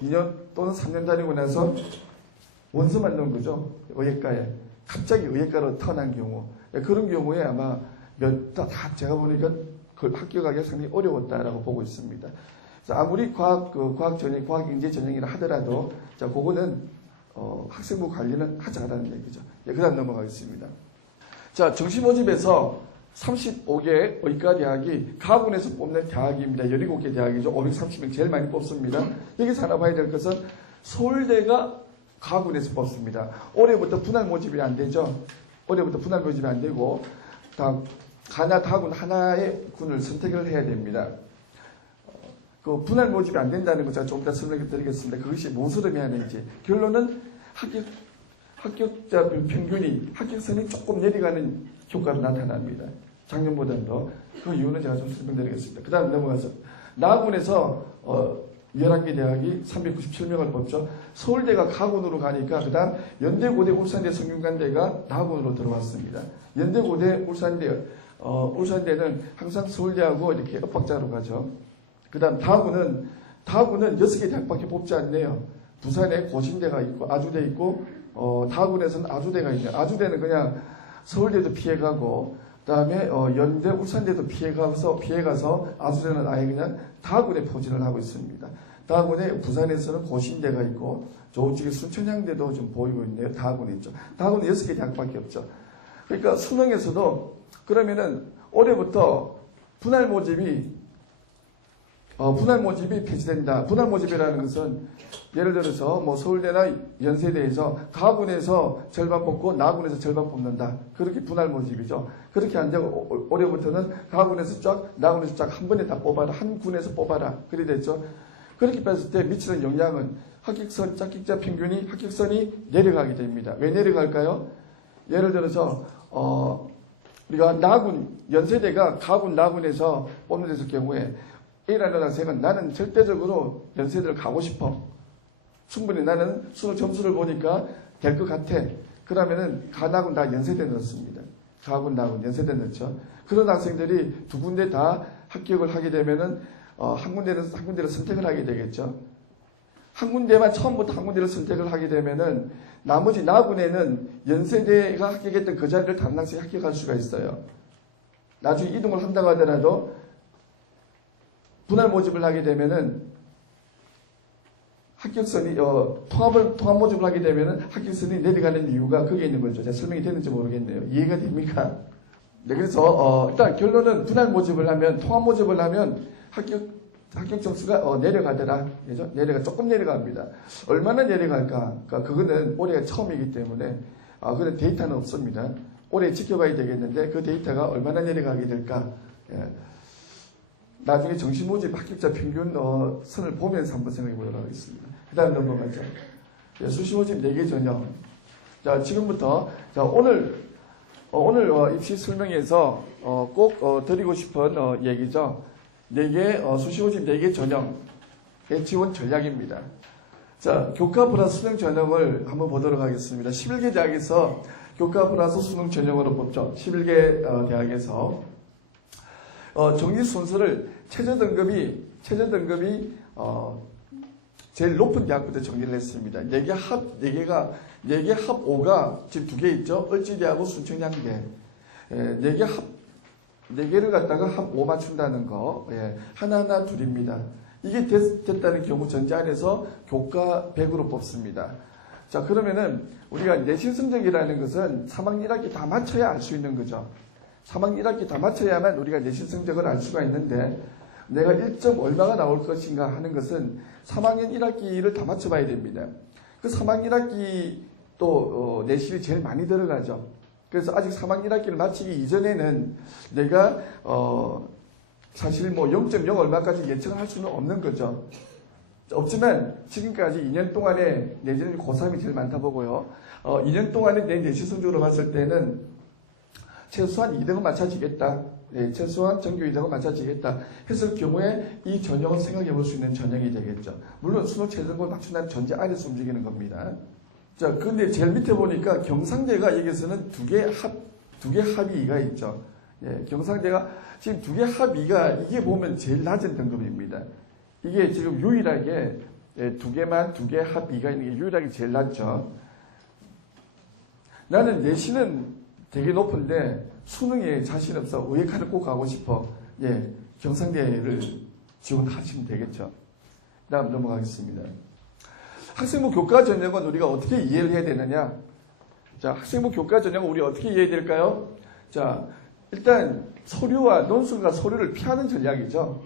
2년 또는 3년 다니고 나서 원서만 넣은 거죠. 의예과에. 갑자기 의예과로 태어난 경우. 그런 경우에 아마 제가 보니까 합격하기가 상당히 어려웠다라고 보고 있습니다. 아무리 과학 전형, 과학 인재 전형이라 하더라도, 자, 그거는, 학생부 관리는 하지 않았다는 얘기죠. 그 다음 넘어가겠습니다. 자, 정시 모집에서 35개 의과 대학이 가군에서 뽑는 대학입니다. 17개 대학이죠. 530명 제일 많이 뽑습니다. 여기서 하나 봐야 될 것은 서울대가 가군에서 뽑습니다. 올해부터 분할 모집이 안 되죠. 올해부터 분할 모집이 안 되고, 가군 하나의 군을 선택을 해야 됩니다. 그 분할 모집이 안 된다는 거 제가 조금 더 설명해 드리겠습니다. 그것이 무엇을 의미하는지. 결론은 합격자 평균이, 합격선이 조금 내려가는 효과로 나타납니다. 작년보다도. 그 이유는 제가 좀 설명드리겠습니다. 그 다음 넘어가서 나군에서 11개 대학이 397명을 뽑죠. 서울대가 가군으로 가니까 그 다음 연대고대, 울산대, 성균관대가 나군으로 들어왔습니다. 연대고대, 울산대는 항상 서울대하고 이렇게 엇박자로 가죠. 그 다음 다구는 6개 대학밖에 뽑지 않네요. 부산에 고신대가 있고 아주대 있고 다군에서는 아주대가 있네요. 아주대는 그냥 서울대도 피해가고 그다음에 연대 울산대도 피해가서 아수라는 아예 그냥 다군에 포진을 하고 있습니다. 다군에 부산에서는 고신대가 있고 저쪽에 순천향대도 좀 보이고 있네요. 다군에 있죠. 다군은 6개 대학밖에 없죠. 그러니까 수능에서도 그러면은 올해부터 분할 모집이 폐지된다. 분할 모집이라는 것은 예를 들어서 뭐 서울대나 연세대에서 가군에서 절반 뽑고 나군에서 절반 뽑는다. 그렇게 분할 모집이죠. 그렇게 안 되고 올해부터는 가군에서 쫙, 나군에서 쫙 한 번에 다 뽑아라. 한 군에서 뽑아라. 그래 됐죠. 그렇게 봤을 때 미치는 영향은 합격선, 짝짓자 평균이 합격선이 내려가게 됩니다. 왜 내려갈까요? 예를 들어서 우리가 나군, 연세대가 가군, 나군에서 뽑는 데서 경우에 A라는 학생은 나는 절대적으로 연세대를 가고 싶어. 충분히 나는 수능 점수를 보니까 될 것 같아. 그러면은 가나군 다 연세대 넣습니다. 가군, 나군, 연세대 넣죠. 그런 학생들이 두 군데 다 합격을 하게 되면은 한 군데를 선택을 하게 되겠죠. 한 군데만 처음부터 한 군데를 선택을 하게 되면은 나머지 나군에는 연세대가 합격했던 그 자리를 다른 학생이 합격할 수가 있어요. 나중에 이동을 한다고 하더라도 분할 모집을 하게 되면은 합격선이 통합 모집을 하게 되면은 합격선이 내려가는 이유가 거기에 있는 거죠. 제가 설명이 되는지 모르겠네요. 이해가 됩니까? 네, 그래서 일단 결론은 분할 모집을 하면 통합 모집을 하면 합격 점수가 내려가더라. 그죠? 조금 내려갑니다. 얼마나 내려갈까? 그러니까 그거는 올해가 처음이기 때문에 그런 데이터는 없습니다. 올해 지켜봐야 되겠는데 그 데이터가 얼마나 내려가게 될까? 예. 나중에 정시 모집 합격자 평균 선을 보면서 한번 생각해 보도록 하겠습니다. 그 다음 넘어가죠. 수시 모집 4개 전형. 자, 지금부터 오늘 입시 설명에서 꼭 드리고 싶은 얘기죠. 4개 수시 모집 4개 전형의 지원 전략입니다. 자, 교과 플러스 수능 전형을 한번 보도록 하겠습니다. 11개 대학에서 교과 플러스 수능 전형으로 뽑죠. 11개 대학에서 정리 순서를 최저 등급이 제일 높은 대학부터 정리를 했습니다. 4개 합 5가 지금 2개 있죠. 을지대하고 순천향대. 4개를 갖다가 합 5 맞춘다는 거. 예, 하나하나 둘입니다. 이게 됐다는 경우 전제 안에서 교과 100으로 뽑습니다. 자, 그러면은 우리가 내신 성적이라는 것은 3학년 1학기 다 맞춰야 알 수 있는 거죠. 3학년 1학기 다 맞춰야만 우리가 내신 성적을 알 수가 있는데 내가 1점 얼마가 나올 것인가 하는 것은 3학년 1학기를 다 맞춰봐야 됩니다. 그 3학년 1학기 또 내신이 제일 많이 들어가죠. 그래서 아직 3학년 1학기를 마치기 이전에는 내가 사실 뭐 0.0 얼마까지 예측을 할 수는 없는 거죠. 없지만 지금까지 2년 동안에 내지는 고3이 제일 많다 보고요. 2년 동안에 내 내신 성적으로 봤을 때는 최소한 2등은 맞춰지겠다. 네, 최소한 전교 2등은 맞춰지겠다. 했을 경우에 이 전형을 생각해 볼 수 있는 전형이 되겠죠. 물론 수능 최저등급을 맞춘다는 전제 안에서 움직이는 겁니다. 자, 근데 제일 밑에 보니까 경상대가 여기서는 두 개 합이 2가 있죠. 예, 경상대가 지금 2개 합 2가 이게 보면 제일 낮은 등급입니다. 이게 지금 유일하게 2개 합 2가 있는 게 유일하게 제일 낮죠. 나는 내신은 되게 높은데 수능에 자신 없어. 의예과를 꼭 가고 싶어. 예, 경상대를 지원하시면 되겠죠. 다음 넘어가겠습니다. 학생부 교과 전형은 우리가 어떻게 이해를 해야 되느냐? 자, 학생부 교과 전형은 우리 어떻게 이해해야 될까요? 자, 일단 서류와 논술과 서류를 피하는 전략이죠.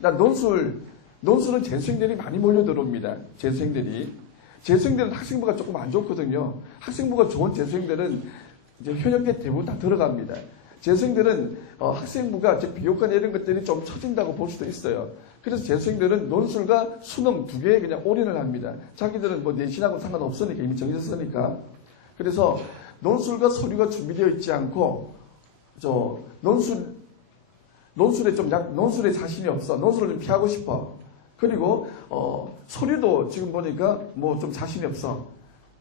논술은 재수생들이 많이 몰려들어옵니다. 재수생들은 학생부가 조금 안 좋거든요. 학생부가 좋은 재수생들은 이제 현역계 대부분 다 들어갑니다. 재수생들은 학생부가 비교과나 이런 것들이 좀 처진다고 볼 수도 있어요. 그래서 재수생들은 논술과 수능 2개에 그냥 올인을 합니다. 자기들은 뭐 내신하고 상관없으니까 이미 정해졌으니까. 그래서 논술과 서류가 준비되어 있지 않고 논술에 자신이 없어. 논술을 좀 피하고 싶어. 그리고 서류도 지금 보니까 뭐 좀 자신이 없어.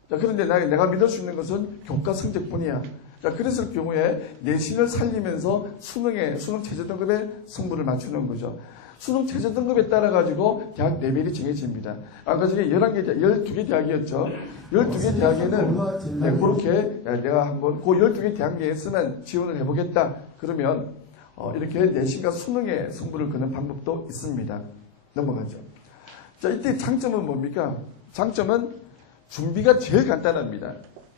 자, 그런데 내가 믿을 수 있는 것은 교과 성적뿐이야. 자, 그랬을 경우에 내신을 살리면서 수능 최저 등급의 승부를 맞추는 거죠. 수능 최저 등급에 따라 가지고 대학 레벨이 정해집니다. 아까 전에 12개 대학이었죠. 12개 대학에는 네, 그렇게 내가 한번 그 12개 대학 내에서만 지원을 해보겠다. 그러면 이렇게 내신과 수능의 승부를 거는 방법도 있습니다. 넘어가죠. 자, 이때 장점은 뭡니까? 장점은 준비가 제일 간단합니다.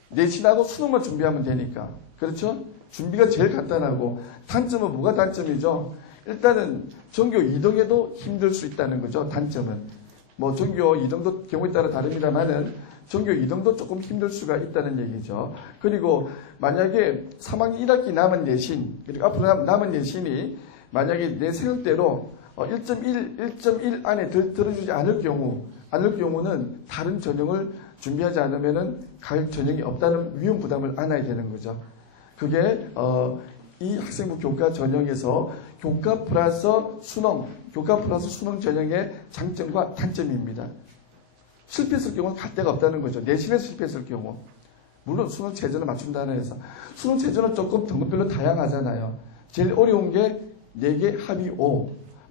내신하고 수능만 준비하면 되니까. 그렇죠? 준비가 제일 간단하고, 단점은 뭐가 단점이죠? 일단은 전교 2등에도 힘들 수 있다는 거죠. 단점은. 뭐 전교 2등도 경우에 따라 다릅니다만은 전교 2등도 조금 힘들 수가 있다는 얘기죠. 그리고 만약에 3학년 1학기 남은 내신, 그리고 앞으로 남은 내신이 만약에 내 생각대로 1.1 안에 들어주지 않을 경우는 다른 전형을 준비하지 않으면은 갈 전형이 없다는 위험 부담을 안아야 되는 거죠. 그게 이 학생부 교과 전형에서 교과 플러스 수능 전형의 장점과 단점입니다. 실패했을 경우는 갈 데가 없다는 거죠. 내신에 실패했을 경우. 물론 수능 최저는 맞춘다는 해서. 수능 최저는 조금 등급별로 다양하잖아요. 제일 어려운 게 4개 합이 5.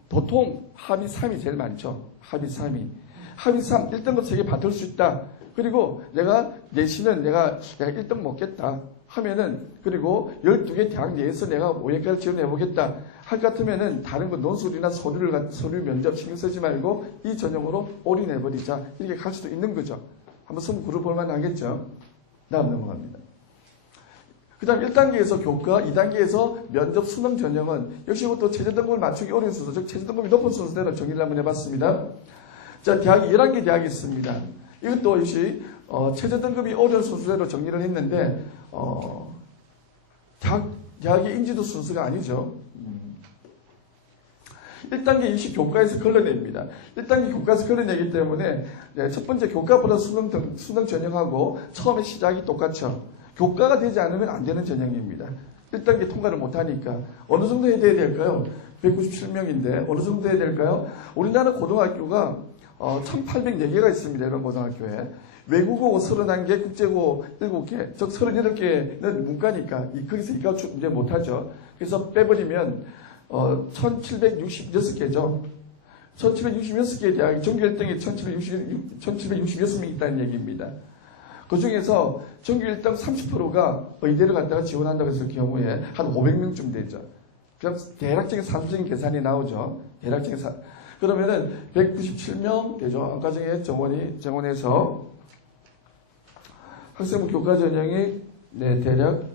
보통 합이 3이 제일 많죠. 합이 3이. 합이 3, 1등급 3개 받을 수 있다. 그리고 내가 내신은 내가 1등 먹겠다 하면은, 그리고 12개 대학 내에서 내가 5회까지 지원해보겠다 할 것 같으면은 다른 거 논술이나 서류 면접 신경 쓰지 말고 이 전형으로 올인해버리자. 이렇게 갈 수도 있는 거죠. 한번 승부 고려볼 만하겠죠. 다음 넘어갑니다. 그 다음 1단계에서 교과, 2단계에서 면접 수능 전형은 역시 이것도 최저등급을 맞추기 어려운 순서, 즉 최저등급이 높은 순서대로 정리를 한번 해봤습니다. 자, 대학이 11개 대학이 있습니다. 이것도 역시 최저등급이 어려운 순서대로 정리를 했는데 대학의 인지도 순서가 아니죠. 1단계 입시 교과에서 걸러냅니다. 1단계 교과에서 걸러내기 때문에 첫 번째 교과 플러스 수능 전형하고 처음에 시작이 똑같죠. 교과가 되지 않으면 안 되는 전형입니다. 1단계 통과를 못하니까. 어느 정도 해야 될까요? 197명인데 어느 정도 해야 될까요? 우리나라 고등학교가 1804개가 있습니다. 이런 고등학교에. 외국어 31개, 국제고 7개, 즉 38개는 문과니까 거기서 이과 이제 못하죠. 그래서 빼버리면 1766개죠. 1766개의 대학이 전교 1등이 1766명 있다는 얘기입니다. 그 중에서 전교 1등 30%가 의대를 갔다가 지원한다고 했을 경우에 한 500명쯤 되죠. 그럼 대략적인 산수적인 계산이 나오죠. 그러면은 197명 되죠. 아까 전에 정원에서 학생부 교과 전형이 대략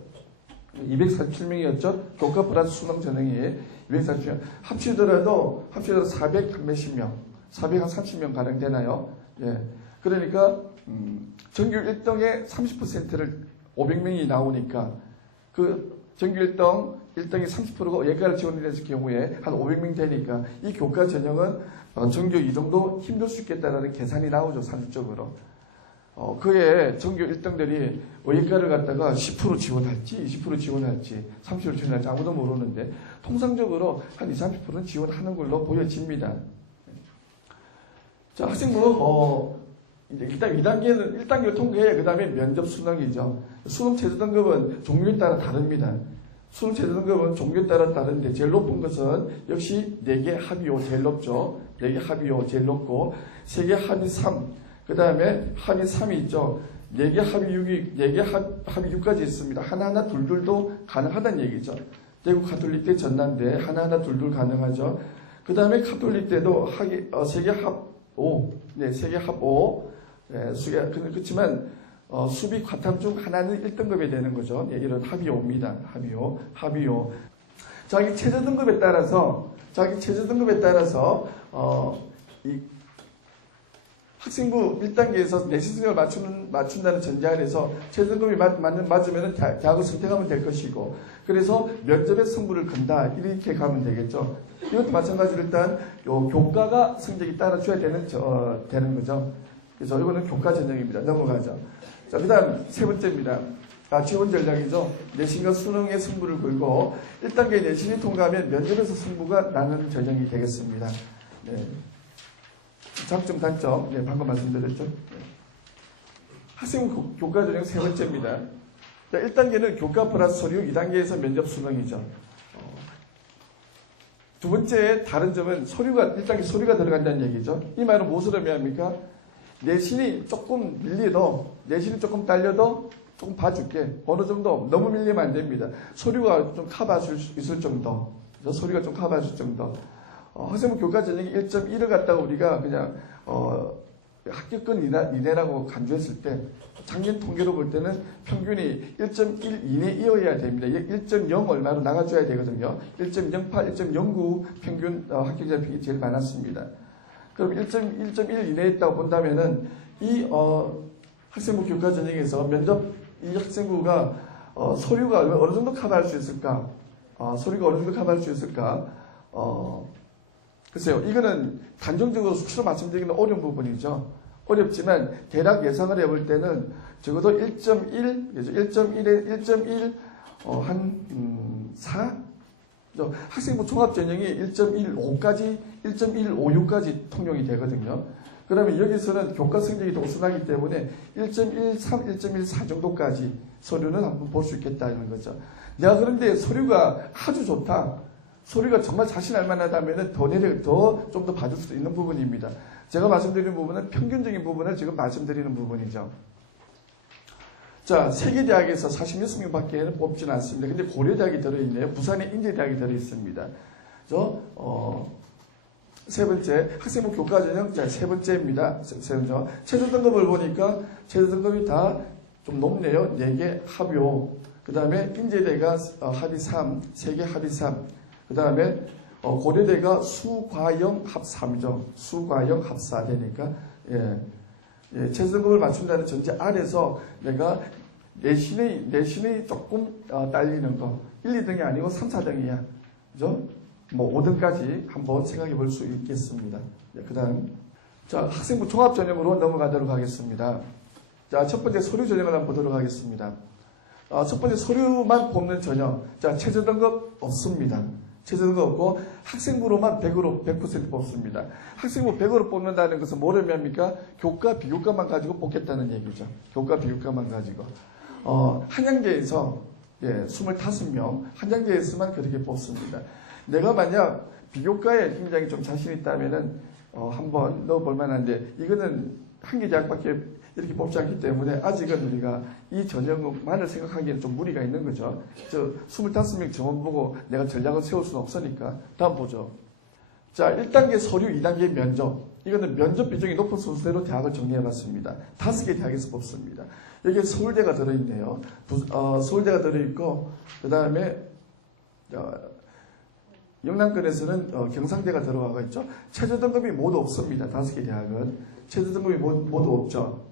247명이었죠. 교과 플러스 수능 전형이 247명. 합치더라도 400몇십 명, 430명 가량 되나요? 예. 그러니까 전교 1등의 30%를 500명이 나오니까 그 전교 1등이 30%가 예과를 지원했을 경우에 한 500명 되니까 이 교과 전형은 전교 2등도 힘들 수 있겠다라는 계산이 나오죠. 산술적으로. 그에 전교 1등들이 의예과를 갖다가 10% 지원할지, 20% 지원할지, 30% 지원할지 아무도 모르는데 통상적으로 한 20, 30%는 지원하는 걸로 보여집니다. 자, 학생부 일단 2단계는 1단계를 통과해 그 다음에 면접 수능이죠. 수능 최저 등급은 종류에 따라 다릅니다. 수능 최저 등급은 종류에 따라 다른데 제일 높은 것은 역시 4개 합이 5 제일 높죠. 4개 합이 5 제일 높고 3개 합이 3, 그 다음에 합이 3이 있죠. 4개 합이 6이, 4개 합이 6까지 있습니다. 하나하나 둘둘도 가능하다는 얘기죠. 대구 카톨릭대 전남대 하나하나 둘둘 가능하죠. 그 다음에 카톨릭대도 3개 합 5, 3개 합 5, 그렇지만 수비 과탐 중 하나는 1등급이 되는 거죠. 이런 합이 5입니다. 합이 5. 자기 최저 등급에 따라서 이 학생부 1단계에서 내신 수능을 맞춘다는 전제 아래서 최저 등급이 맞으면 대학을 선택하면 될 것이고, 그래서 면접의 승부를 건다 이렇게 가면 되겠죠. 이것도 마찬가지로 일단 요 교과가 성적이 따라줘야 되는 거죠. 그래서 이거는 교과 전형입니다. 넘어가죠. 자, 그 다음 세 번째입니다. 지원 전략이죠. 내신과 수능의 승부를 걸고 1단계 내신이 통과하면 면접에서 승부가 나는 전형이 되겠습니다. 네. 장점, 단점, 방금 말씀드렸죠. 학생부 교과 전형 세 번째입니다. 자, 1단계는 교과 플러스 서류, 2단계에서 면접 수능이죠. 두 번째 다른 점은 서류가, 1단계 서류가 들어간다는 얘기죠. 이 말은 무엇을 의미합니까? 내신이 조금 밀려도, 내신이 조금 딸려도 조금 봐줄게. 어느 정도, 너무 밀리면 안 됩니다. 서류가 좀 커버할 수 있을 정도. 서류가 좀 커버할 수 있을 정도. 학생부 교과 전형이 1.1을 갖다가 우리가 그냥, 합격권 이내라고 간주했을 때, 작년 통계로 볼 때는 평균이 1.1 이내이어야 됩니다. 1.0 얼마로 나가줘야 되거든요. 1.08, 1.09 평균 합격자 비율이 제일 많았습니다. 그럼 1.1 이내에 있다고 본다면은 이 학생부 교과 전형에서 면접 이 학생부가 서류가 어느 정도 커버할 수 있을까? 서류가 어느 정도 커버할 수 있을까? 글쎄요, 이거는 단정적으로 수치로 말씀드리기는 어려운 부분이죠. 어렵지만 대략 예상을 해볼 때는 적어도 1.1, 1.1에 1.1, 한 4? 학생부 종합전형이 1.15까지, 1.156까지 통용이 되거든요. 그러면 여기서는 교과 성적이 더 우수하기 때문에 1.13, 1.14 정도까지 서류는 한번 볼 수 있겠다는 거죠. 내가 그런데 서류가 아주 좋다. 서류가 정말 자신할 만하다면 더 좀 더 봐줄 수도 있는 부분입니다. 제가 말씀드리는 부분은 평균적인 부분을 지금 말씀드리는 부분이죠. 자, 세계대학에서 46명밖에 뽑지는 않습니다. 근데 고려대학이 들어있네요. 부산에 인제대학이 들어있습니다. 세 번째, 학생부 교과전형, 자, 세 번째입니다. 최저 등급을 보니까 최저 등급이 다 좀 높네요. 4개 합요. 그 다음에 인제대가 합의 3, 3개 합의 3. 그 다음에 고려대가 수과형 합 3이죠. 수과형 합 4되니까 최저 등급을 맞춘다는 전제 아래서 내가 내신이 조금 딸리는 거 1, 2등이 아니고 3, 4등이야. 그죠? 뭐 5등까지 한번 생각해 볼 수 있겠습니다. 그 다음 자, 학생부 종합 전형으로 넘어가도록 하겠습니다. 자, 첫 번째 서류 전형을 한번 보도록 하겠습니다. 첫 번째 서류만 뽑는 전형. 자, 최저 등급 없습니다. 최저 등급 없고 학생부로만 100% 뽑습니다. 학생부 100으로 뽑는다는 것은 뭘 의미합니까? 교과, 비교과만 가지고 뽑겠다는 얘기죠. 교과, 비교과만 가지고. 한양대에서 25명, 한양대에서만 그렇게 뽑습니다. 내가 만약 비교과에 굉장히 좀 자신 있다면은 한번 넣어볼 만한데 이거는 한 개 대학밖에 이렇게 뽑지 않기 때문에 아직은 우리가 이 전형만을 생각하기에는 좀 무리가 있는 거죠. 25명 정원 보고 내가 전략을 세울 수는 없으니까. 다음 보죠. 자, 1단계 서류, 2단계 면접. 이거는 면접 비중이 높은 순서대로 대학을 정리해봤습니다. 5개 대학에서 뽑습니다. 여기에 서울대가 들어있네요. 서울대가 들어있고 그 다음에 영남권에서는 경상대가 들어가고 있죠. 최저 등급이 모두 없습니다. 5개 대학은. 최저 등급이 모두 없죠.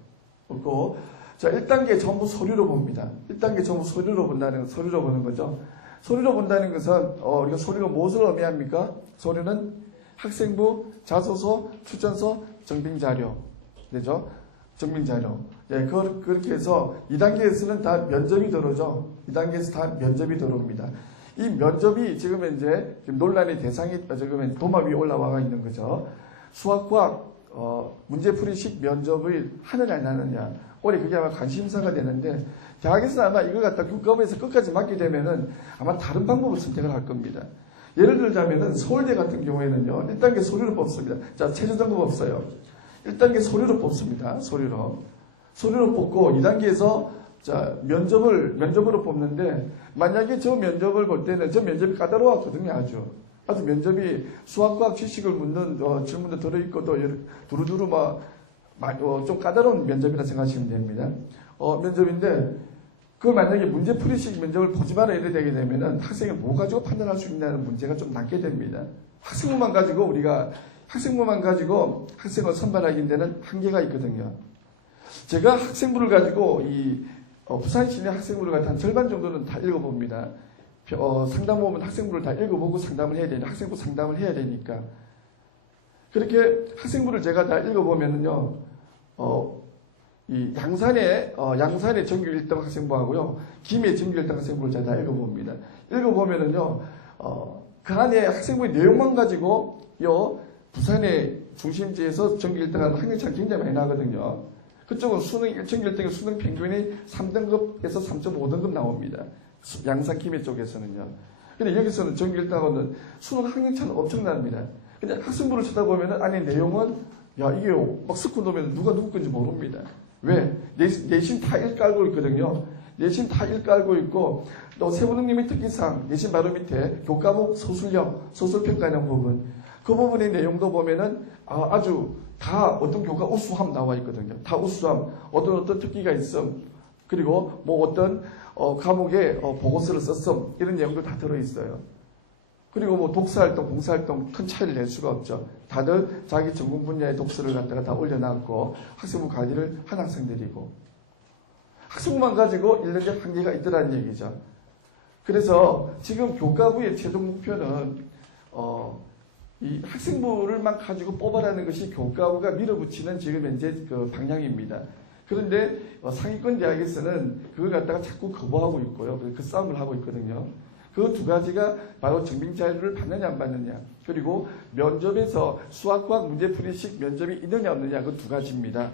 없고, 자, 1단계 전부 서류로 봅니다. 1단계 전부 서류로 보는 거죠. 서류로 본다는 것은, 우리가 서류가 무엇을 의미합니까? 서류는 학생부, 자소서, 추천서, 정빙자료. 되죠? 정빙자료. 예, 그렇게 해서 2단계에서는 다 면접이 들어오죠. 2단계에서 다 면접이 들어옵니다. 이 면접이 지금 논란의 대상이 지금 도마 위에 올라와 있는 거죠. 수학과학, 문제풀이식 면접을 하느냐 안 하느냐. 올해 그게 아마 관심사가 되는데, 대학에서는 아마 이걸 갖다 교과부에서 끝까지 맡게 되면은 아마 다른 방법을 선택을 할 겁니다. 예를 들자면은 서울대 같은 경우에는요, 1단계 서류로 뽑습니다. 자, 최저 등급 없어요. 1단계 서류로 뽑습니다. 서류로 뽑고 2단계에서 자, 면접으로 뽑는데, 만약에 저 면접을 볼 때는 저 면접이 까다로웠거든요, 아주 면접이 수학과학 지식을 묻는 질문도 들어있고 또 두루두루 좀 까다로운 면접이라 생각하시면 됩니다. 면접인데 그걸 만약에 문제풀이식 면접을 보지 말아야 되게 되면은 학생이 뭐 가지고 판단할 수 있냐는 문제가 좀 남게 됩니다. 학생부만 가지고 학생을 선발하기 데는 한계가 있거든요. 제가 학생부를 가지고 부산 시내 학생부를 가지고 한 절반 정도는 다 읽어봅니다. 상담 오면 학생부를 다 읽어보고 상담을 해야 되니까, 학생부 상담을 해야 되니까. 그렇게 학생부를 제가 다 읽어보면은요, 이 양산의 정규 1등 학생부하고요, 김해 정규 1등 학생부를 제가 다 읽어봅니다. 읽어보면은요, 그 안에 학생부의 내용만 가지고, 부산의 중심지에서 정규 1등 하는 학년차가 굉장히 많이 나거든요. 그쪽은 정규 1등의 수능 평균이 3등급에서 3.5등급 나옵니다. 양산 김해 쪽에서는요. 근데 여기서는 정규일당하고는 수능 학력차는 엄청납니다. 근데 학생부를 쳐다보면은 안에 내용은 야 이게 막 섞어 놓으면 누가 누구 건지 모릅니다. 왜? 내신 다 일 깔고 있거든요. 내신 다 일 깔고 있고 또 세부능력의 특기상 내신 바로 밑에 교과목 서술형, 서술평가형 부분 그 부분의 내용도 보면은 아주 다 어떤 교과 우수함 나와 있거든요. 다 우수함, 어떤 특기가 있음, 그리고 뭐 어떤 과목에 보고서를 썼음 이런 내용도 다 들어있어요. 그리고 뭐 독서활동, 봉사활동 큰 차이를 낼 수가 없죠. 다들 자기 전공 분야의 독서를 갖다가 다 올려놨고 학생부 관리를 한 학생들이고 학생부만 가지고 1년제 한계가 있더라는 얘기죠. 그래서 지금 교과부의 최종 목표는 이 학생부를만 가지고 뽑아라는 것이 교과부가 밀어붙이는 지금 현재 그 방향입니다. 그런데 상위권 대학에서는 그걸 갖다가 자꾸 거부하고 있고요. 그 싸움을 하고 있거든요. 그 두 가지가 바로 증빙자료를 받느냐 안 받느냐, 그리고 면접에서 수학과학 문제풀이식 면접이 있느냐 없느냐, 그 두 가지입니다.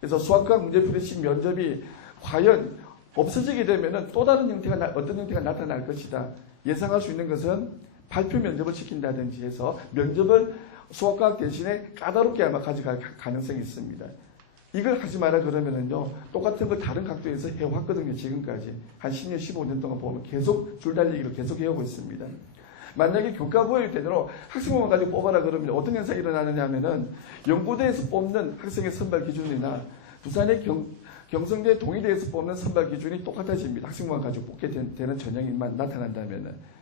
그래서 수학과학 문제풀이식 면접이 과연 없어지게 되면 또 다른 형태가 어떤 형태가 나타날 것이다. 예상할 수 있는 것은 발표 면접을 시킨다든지 해서 면접을 수학과학 대신에 까다롭게 아마 가져갈 가능성이 있습니다. 이걸 하지 마라 그러면은요, 똑같은 걸 다른 각도에서 해왔거든요, 지금까지. 한 10년, 15년 동안 보면 계속 줄달리기를 계속 해오고 있습니다. 만약에 교과부의 대로 학생부만 가지고 뽑아라 그러면 어떤 현상이 일어나느냐 하면은 연구대에서 뽑는 학생의 선발 기준이나 부산의 경성대 동의대에서 뽑는 선발 기준이 똑같아집니다. 학생부만 가지고 뽑게 되는 전형만 나타난다면은.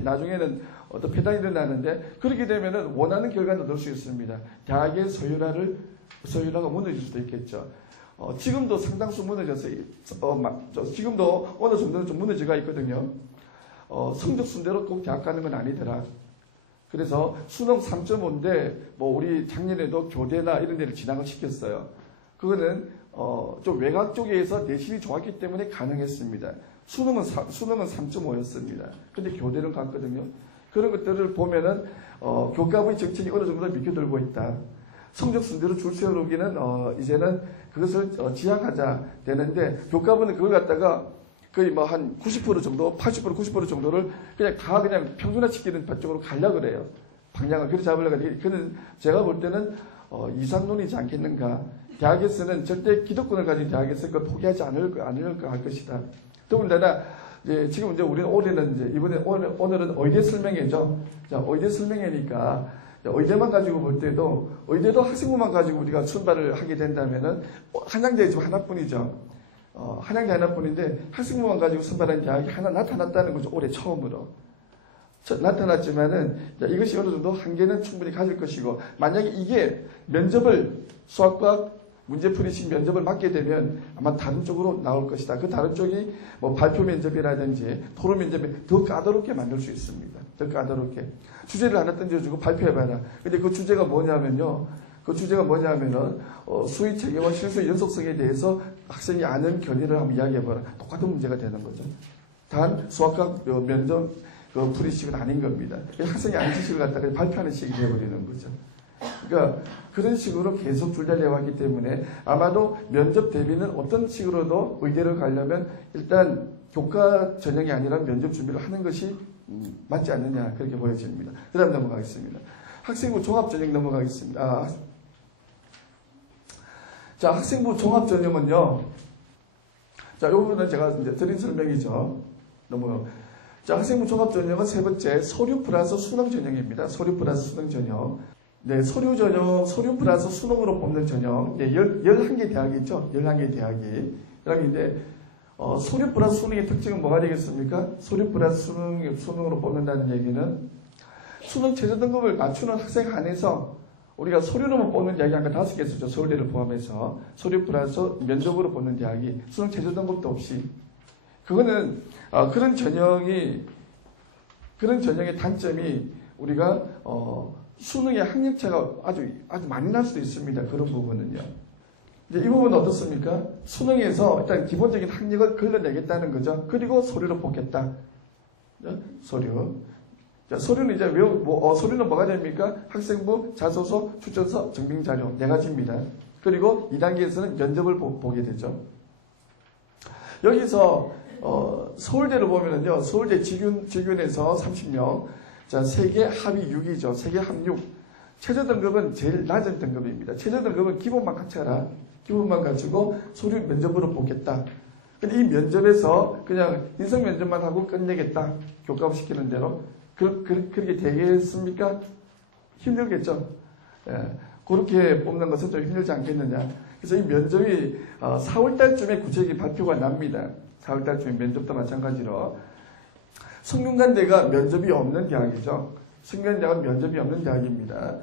나중에는 어떤 폐단이 일어나는데 그렇게 되면은 원하는 결과는 얻을 수 있습니다. 대학의 소유라가 무너질 수도 있겠죠. 지금도 상당수 무너져서 지금도 어느 정도는 좀 무너져가 있거든요. 성적 순대로 꼭 대학 가는 건 아니더라. 그래서 수능 3.5인데 뭐 우리 작년에도 교대나 이런 데를 진학을 시켰어요. 그거는 좀 외곽 쪽에서 내신이 좋았기 때문에 가능했습니다. 수능은 3.5였습니다. 근데 교대는 갔거든요. 그런 것들을 보면은 교과부의 정책이 어느 정도 미겨들고 있다. 성적 순대로 줄 세우기는 이제는 그것을 지향하자 되는데 교과부는 그걸 갖다가 거의 뭐 한 90% 정도, 80% 90% 정도를 그냥 평준화시키는 쪽으로 가려고 그래요. 방향을 그렇게 잡으려고 하는데 그는 제가 볼 때는 이상론이지 않겠는가. 대학에서는 절대 기득권을 가진 대학에서 그걸 포기하지 않을 할 것이다. 더군다나 지금 이제 우리는 올해는 이번에 오늘은 의대 설명회죠. 자, 의대 설명회니까 의대만 가지고 볼 때도 의대도 학생부만 가지고 우리가 순발을 하게 된다면은 한양대 지금 하나뿐이죠. 한양대 하나뿐인데 학생부만 가지고 순발한 대학이 하나 나타났다는 거죠. 올해 처음으로. 나타났지만은 이것이 어느 정도 한계는 충분히 가질 것이고 만약에 이게 면접을 수학과 문제풀이식 면접을 맡게 되면 아마 다른 쪽으로 나올 것이다. 그 다른 쪽이 뭐 발표 면접이라든지 토론 면접이 더 까다롭게 만들 수 있습니다. 더 까다롭게. 주제를 하나 던져주고 발표해봐라. 근데 그 주제가 뭐냐면요. 수의 체계와 실수의 연속성에 대해서 학생이 아는 견해를 한번 이야기해봐라. 똑같은 문제가 되는 거죠. 단 수학과 면접 풀이식은 아닌 겁니다. 학생이 아는 지식을 갖다가 발표하는 식이 되어버리는 거죠. 그러니까 그런 식으로 계속 줄달려왔기 때문에 아마도 면접 대비는 어떤 식으로도 의대를 가려면 일단 교과 전형이 아니라 면접 준비를 하는 것이 맞지 않느냐 그렇게 보여집니다. 그 다음 넘어가겠습니다. 학생부 종합전형 넘어가겠습니다. 자, 학생부 종합전형은요. 자, 이 부분은 제가 이제 드린 설명이죠. 자, 학생부 종합전형은 세 번째 서류 플러스 수능 전형입니다. 서류 플러스 수능 전형. 네, 서류 전형, 서류 플러스 수능으로 뽑는 전형. 네, 11개 대학이 있죠. 11개 대학이. 그다음에 서류 플러스 수능의 특징은 뭐가 되겠습니까? 서류 플러스 수능으로 뽑는다는 얘기는 수능 최저 등급을 맞추는 학생 안에서 우리가 서류로만 뽑는 대학이 아까 5개 있었죠. 서울대를 포함해서. 서류 플러스 면접으로 뽑는 대학이 수능 최저 등급도 없이. 그거는, 그런 전형의 단점이 우리가, 수능의 학력차가 아주 많이 날 수도 있습니다. 그런 부분은요. 이제 이 부분은 어떻습니까? 수능에서 일단 기본적인 학력을 걸러내겠다는 거죠. 그리고 서류로 뽑겠다. 서류. 자, 서류는 이제 서류는 뭐가 됩니까? 학생부, 자소서, 추천서, 증빙자료 4가지입니다. 그리고 2단계에서는 면접을 보게 되죠. 여기서 서울대를 보면은요, 서울대 직윤에서 30명, 자, 세계 합이 6이죠. 세계 합 6. 최저 등급은 제일 낮은 등급입니다. 최저 등급은 기본만 갖춰라. 기본만 갖추고 서류 면접으로 보겠다. 근데 이 면접에서 그냥 인성 면접만 하고 끝내겠다. 교과업 시키는 대로. 그렇게 되겠습니까? 힘들겠죠. 예, 그렇게 뽑는 것은 좀 힘들지 않겠느냐. 그래서 이 면접이 4월달쯤에 구체적인 발표가 납니다. 4월달쯤에 면접도 마찬가지로. 성균관대가 면접이 없는 대학이죠. 성균관대가 면접이 없는 대학입니다.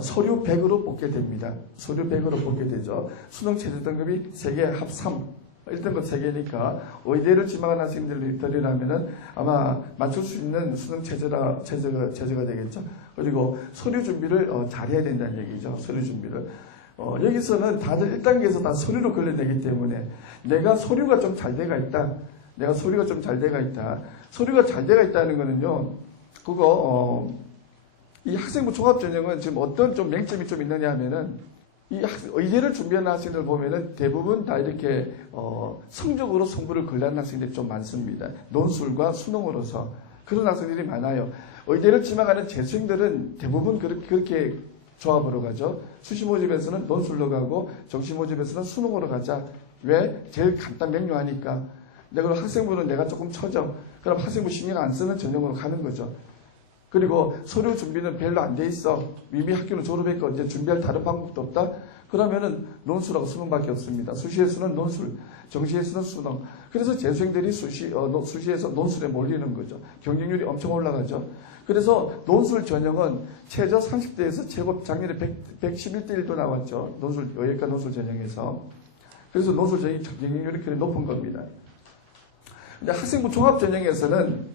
서류 100으로 뽑게 됩니다. 서류 100으로 뽑게 되죠. 수능 최저 등급이 세계 합 3. 1등급 3개니까 의대를 지망한 학생들이라면은 아마 맞출 수 있는 수능 체제가 되겠죠. 그리고 서류 준비를 잘해야 된다는 얘기죠. 서류 준비를. 여기서는 다들 1단계에서 다 서류로 걸려내기 때문에 내가 서류가 좀 잘 돼가 있다. 내가 서류가 좀 잘 돼가 있다. 서류가 잘 돼가 있다는 거는요. 이 학생부 종합전형은 지금 어떤 좀 맹점이 좀 있느냐 하면은 이 의대를 준비하는 학생들 보면은 대부분 다 이렇게 성적으로 승부를 걸는 학생들이 좀 많습니다. 논술과 수능으로서 그런 학생들이 많아요. 의대를 지망하는 재수생들은 대부분 그렇게 조합으로 가죠. 수시 모집에서는 논술로 가고 정시 모집에서는 수능으로 가자. 왜? 제일 간단 명료하니까. 내가 학생부는 내가 조금 처져. 그럼 학생부 신경 안 쓰는 전형으로 가는 거죠. 그리고 서류 준비는 별로 안 돼 있어. 이미 학교는 졸업했고 이제 준비할 다른 방법도 없다. 그러면은 논술하고 수능밖에 없습니다. 수시에서는 논술, 정시에서는 수능. 그래서 재수생들이 수시에서 논술에 몰리는 거죠. 경쟁률이 엄청 올라가죠. 그래서 논술 전형은 최저 30대에서 최고 작년에 111대1도 나왔죠. 논술, 의예과 논술 전형에서. 그래서 논술 전형이 경쟁률이 그리 높은 겁니다. 근데 학생부 종합 전형에서는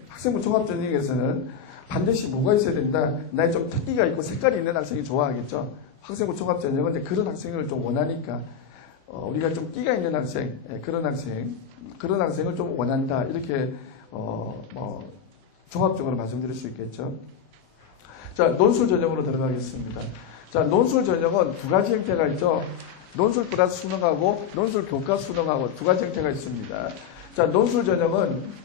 반드시 뭐가 있어야 된다. 나의 좀 특기가 있고 색깔이 있는 학생이 좋아하겠죠. 학생부 종합 전형은 이제 그런 학생을 좀 원하니까 우리가 좀 끼가 있는 학생, 그런 학생을 좀 원한다. 이렇게 종합적으로 말씀드릴 수 있겠죠. 자, 논술 전형으로 들어가겠습니다. 자, 논술 전형은 두 가지 형태가 있죠. 논술 플러스 수능하고 논술 교과 수능하고 두 가지 형태가 있습니다. 자, 논술 전형은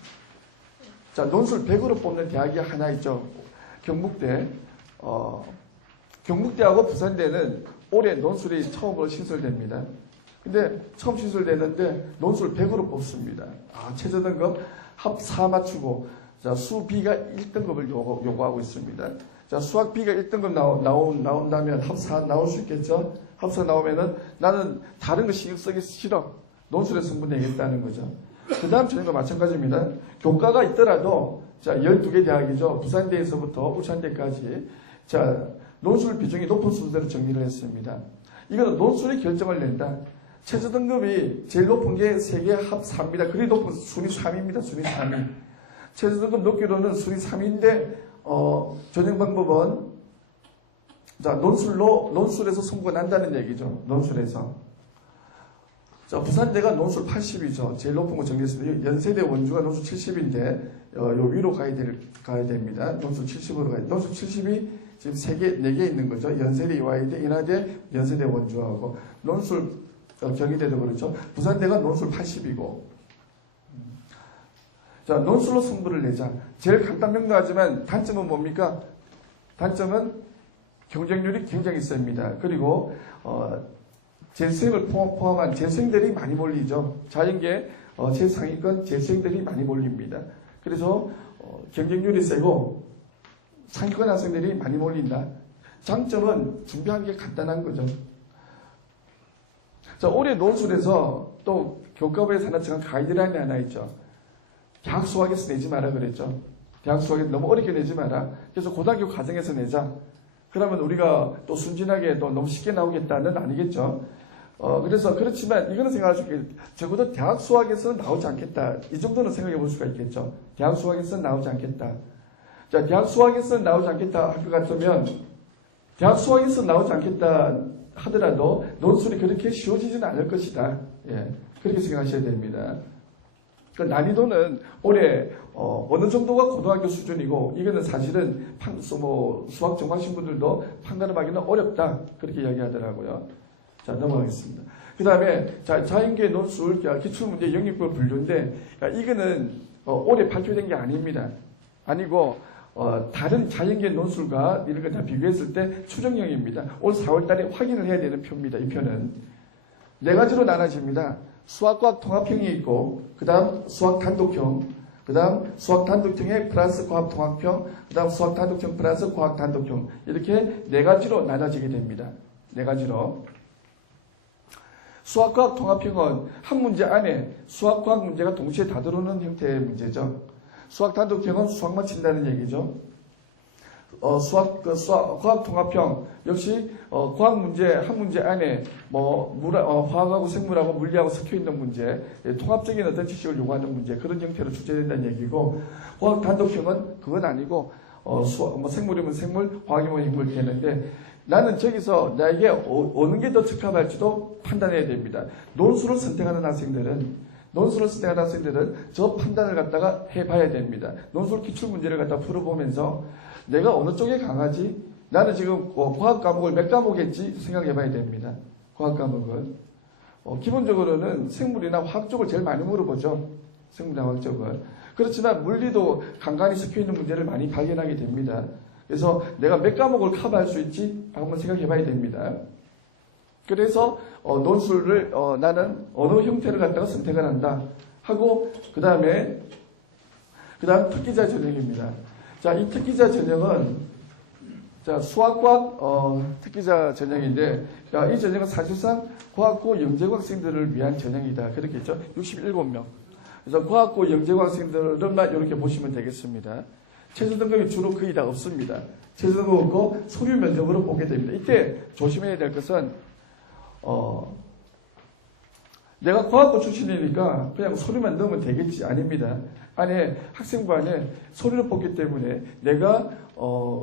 논술 100으로 뽑는 대학이 하나 있죠. 경북대. 경북대하고 부산대는 올해 논술이 처음으로 신설됩니다. 근데 처음 신설되는데 논술 100으로 뽑습니다. 최저 등급 합 4 맞추고 자, 수 B가 1등급을 요구하고 있습니다. 자, 수학 B가 1등급 나온다면 합 4 나올 수 있겠죠? 합 4 나오면은 나는 다른 거 신경 쓰기 싫어. 논술에 승부 내겠다는 거죠. 그 다음 전형과 마찬가지입니다. 교과가 있더라도, 자, 12개 대학이죠. 부산대에서부터 울산대까지. 자, 논술 비중이 높은 순서로 정리를 했습니다. 이거는 논술이 결정을 낸다. 최저 등급이 제일 높은 게 세계 합 4입니다. 그리 높은 순위 3입니다. 순위 3위. 최저 등급 높기로는 순위 3위인데, 전형 방법은, 자, 논술에서 승부가 난다는 얘기죠. 논술에서. 자, 부산대가 논술 80이죠. 제일 높은 거 정리했습니다. 연세대 원주가 논술 70인데, 요 위로 가야 됩니다. 논술 70으로 가야 돼. 논술 70이 지금 4개 있는 거죠. 연세대, 이화여대, 인하대, 연세대 원주하고. 논술, 경희대도 그렇죠. 부산대가 논술 80이고. 자, 논술로 승부를 내자. 제일 간단 명료하지만 단점은 뭡니까? 단점은 경쟁률이 굉장히 셉니다. 그리고, 재수생을 포함한 재수생들이 많이 몰리죠. 자연계 최상위권 재수생들이 많이 몰립니다. 그래서 경쟁률이 세고 상위권 학생들이 많이 몰린다. 장점은 준비하는 게 간단한 거죠. 자, 올해 논술에서 또 교과부에서 하나 정한 가이드라인이 하나 있죠. 대학 수학에서 내지 마라 그랬죠. 대학 수학에서 너무 어렵게 내지 마라. 그래서 고등학교 과정에서 내자. 그러면 우리가 또 순진하게 또 너무 쉽게 나오겠다는 아니겠죠. 그래서 그렇지만 이거는 생각할 수 있겠죠. 적어도 대학 수학에서는 나오지 않겠다. 이 정도는 생각해 볼 수가 있겠죠. 대학 수학에서는 나오지 않겠다. 자, 대학 수학에서는 나오지 않겠다 할 것 같으면 대학 수학에서 나오지 않겠다 하더라도 논술이 그렇게 쉬워지지는 않을 것이다. 예, 그렇게 생각하셔야 됩니다. 그 난이도는 올해 어느 정도가 고등학교 수준이고 이거는 사실은 수학 전공하신 분들도 판단을 하기는 어렵다. 그렇게 이야기하더라고요. 자, 넘어가겠습니다. 그 다음에 자연계 논술 기출문제 영역별 분류인데 이거는 올해 발표된 게 아닙니다. 아니고 다른 자연계 논술과 이런 걸 다 비교했을 때 추정형입니다. 올 4월달에 확인을 해야 되는 표입니다. 이 표는 네 가지로 나눠집니다. 수학과학 통합형이 있고, 그 다음 수학 단독형, 그 다음 수학 단독형에 플러스 과학 통합형, 그 다음 수학 단독형 플러스 과학 단독형, 이렇게 네 가지로 나눠지게 됩니다. 네 가지로. 수학과학 통합형은 한 문제 안에 수학과학 문제가 동시에 다 들어오는 형태의 문제죠. 수학 단독형은 수학만 친다는 얘기죠. 과학 통합형 역시 과학 문제 한 문제 안에 화학하고 생물하고 물리하고 섞여 있는 문제, 통합적인 어떤 지식을 요구하는 문제, 그런 형태로 출제된다는 얘기고, 과학 단독형은 그건 아니고 생물이면 생물, 화학이면 인물 되는데, 나는 저기서 나에게 어느 게 더 적합할지도 판단해야 됩니다. 논술을 선택하는 학생들은 저 판단을 갖다가 해봐야 됩니다. 논술 기출문제를 갖다 풀어보면서 내가 어느 쪽에 강하지? 나는 지금 과학 과목을 몇 과목 했지? 생각해봐야 됩니다. 과학 과목은. 기본적으로는 생물이나 화학 쪽을 제일 많이 물어보죠. 생물이나 화학 쪽은. 그렇지만 물리도 간간히 섞여있는 문제를 많이 발견하게 됩니다. 그래서 내가 몇 과목을 커버할 수 있지? 한번 생각해봐야 됩니다. 그래서 논술을 나는 어느 형태를 갖다가 선택을 한다 하고, 그 다음 특기자 전형입니다. 자, 이 특기자 전형은 수학과학 특기자 전형인데, 이 전형은 사실상 과학고 영재고 학생들을 위한 전형이다. 그렇게 했죠. 67명. 그래서 과학고 영재고 학생들만 이렇게 보시면 되겠습니다. 최저 등급이 주로 거의 다 없습니다. 최저 등급 없고 서류 면접으로 보게 됩니다. 이때 조심해야 될 것은 내가 과학고 출신이니까 그냥 서류만 넣으면 되겠지. 아닙니다. 안에 학생부 안에 서류를 뽑기 때문에 내가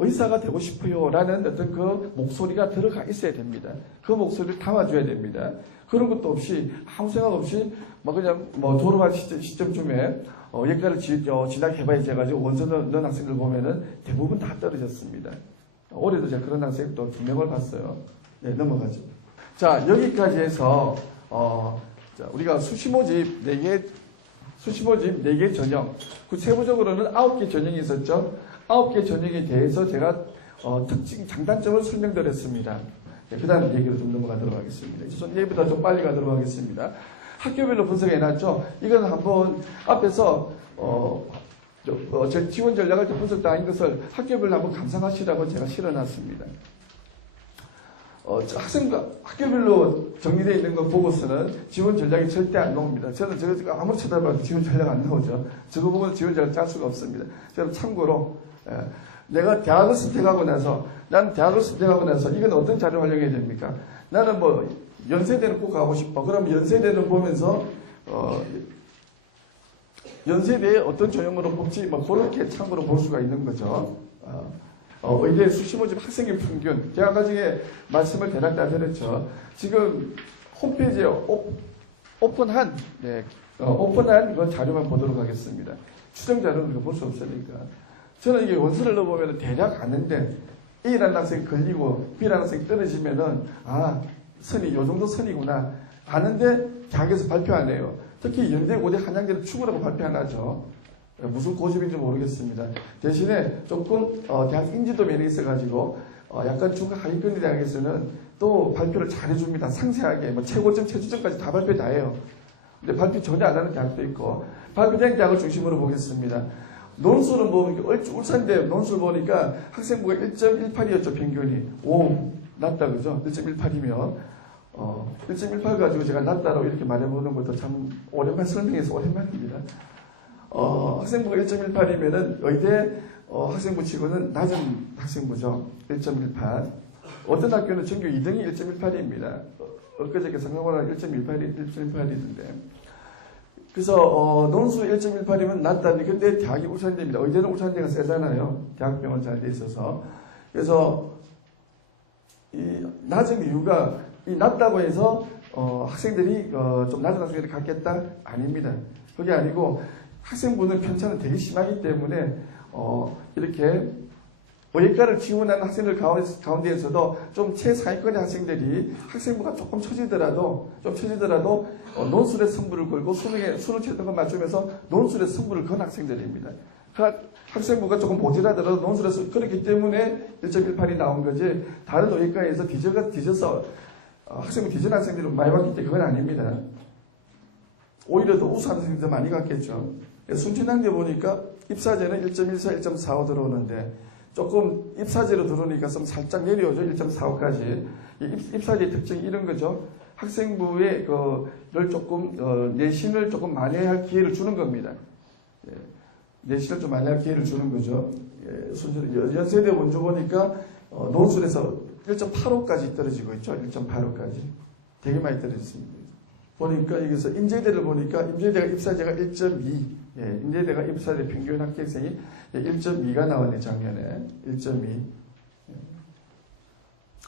의사가 되고 싶어요 라는 어떤 그 목소리가 들어가 있어야 됩니다. 그 목소리를 담아줘야 됩니다. 그런 것도 없이 아무 생각 없이 그냥 졸업한 시점쯤에 예과를 진학해봐야지 해가지고 원서 넣은 학생들 보면은 대부분 다 떨어졌습니다. 올해도 제가 그런 학생 또 2명을 봤어요. 네, 넘어가죠. 자, 여기까지 해서 우리가 수시모집 4개 전형, 그 세부적으로는 9개 전형이 있었죠. 9개 전형에 대해서 제가 특징, 장단점을 설명드렸습니다. 네, 그 다음 얘기로 좀 넘어가도록 하겠습니다. 얘보다 좀 빨리 가도록 하겠습니다. 학교별로 분석해놨죠. 이거는 한번 앞에서 제 지원 전략을 분석당한 것을 학교별로 한번 감상하시라고 제가 실어놨습니다. 학교별로 정리되어 있는 거 보고서는 지원 전략이 절대 안 나옵니다. 저는 저거 아무리 쳐다봐도 지원 전략 안 나오죠. 저거 보고는 지원 전략 짤 수가 없습니다. 저는 참고로, 내가 대학을 선택하고 나서 이건 어떤 자료 활용해야 됩니까? 나는 연세대는 꼭 가고 싶어. 그럼 연세대를 보면서, 연세대에 어떤 전형으로 뽑지, 그렇게 참고로 볼 수가 있는 거죠. 의대 수시모집 학생의 평균. 제가 아까 중에 말씀을 대략 다 드렸죠. 지금 홈페이지에 오픈한 그 자료만 보도록 하겠습니다. 추정 자료는 볼 수 없으니까. 저는 이게 원서를 넣어보면 대략 아는데, A라는 학생이 걸리고 B라는 학생이 떨어지면은, 선이, 요 정도 선이구나. 아는데 대학에서 발표 안 해요. 특히 연대, 고대, 한양대는 추구라고 발표 안 하죠. 무슨 고집인지 모르겠습니다. 대신에 조금 대학 인지도 면에 있어가지고 약간 중간 하위권 대학에서는 또 발표를 잘해줍니다. 상세하게 최고점, 최저점까지 다 발표 다 해요. 근데 발표 전혀 안 하는 대학도 있고, 발표된 대학을 중심으로 보겠습니다. 논술은 울산대 논술 보니까 학생부가 1.18이었죠. 평균이. 낮다 그죠? 1.18이면 1.18 가지고 제가 낮다라고 이렇게 말해보는 것도 참 오랜만에 설명해서 오랜만입니다. 학생부가 1.18이면은 의대 학생부 치고는 낮은 학생부죠. 1.18. 어떤 학교는 전교 2등이 1.18입니다. 엊그저께 상상보다 1.18이던데. 그래서 논술 1.18이면 낮다니. 근데 대학이 울산대입니다. 의대는 울산대가 세잖아요. 대학병원 잘 돼 있어서. 그래서 이 낮은 이유가 이 낮다고 해서 학생들이 좀 낮은 학생들이 갖겠다? 아닙니다. 그게 아니고 학생부는 편차는 되게 심하기 때문에 이렇게 의예과를 지원하는 학생들 가운데에서도 좀 최상위권의 학생들이 학생부가 조금 처지더라도 논술의 승부를 걸고 수능 최저가 맞추면서 논술의 승부를 건 학생들입니다. 학생부가 조금 모자라더라도 논술에서 그렇기 때문에 1.18이 나온 거지 다른 의예과에서 뒤져서 학생부 뒤진 학생들이 많이 봤기 때문에 그건 아닙니다. 오히려 더 우수한 학생들 많이 갔겠죠. 순천향제 보니까 입사제는 1.14, 1.45 들어오는데 조금 입사제로 들어오니까 좀 살짝 내려오죠. 1.45까지. 입사제의 특징이 이런 거죠. 학생부의 를 조금 내신을 조금 많이 할 기회를 주는 겁니다. 내신을 좀 많이 할 기회를 주는 거죠. 연세대 원주 보니까 논술에서 1.85까지 떨어지고 있죠. 1.85까지. 되게 많이 떨어졌습니다. 보니까 여기서 인제대를 보니까 인제대가 입사제가 1.2. 인제대가 입사제 평균 합격생이 1.2가 나왔네, 작년에. 1.2.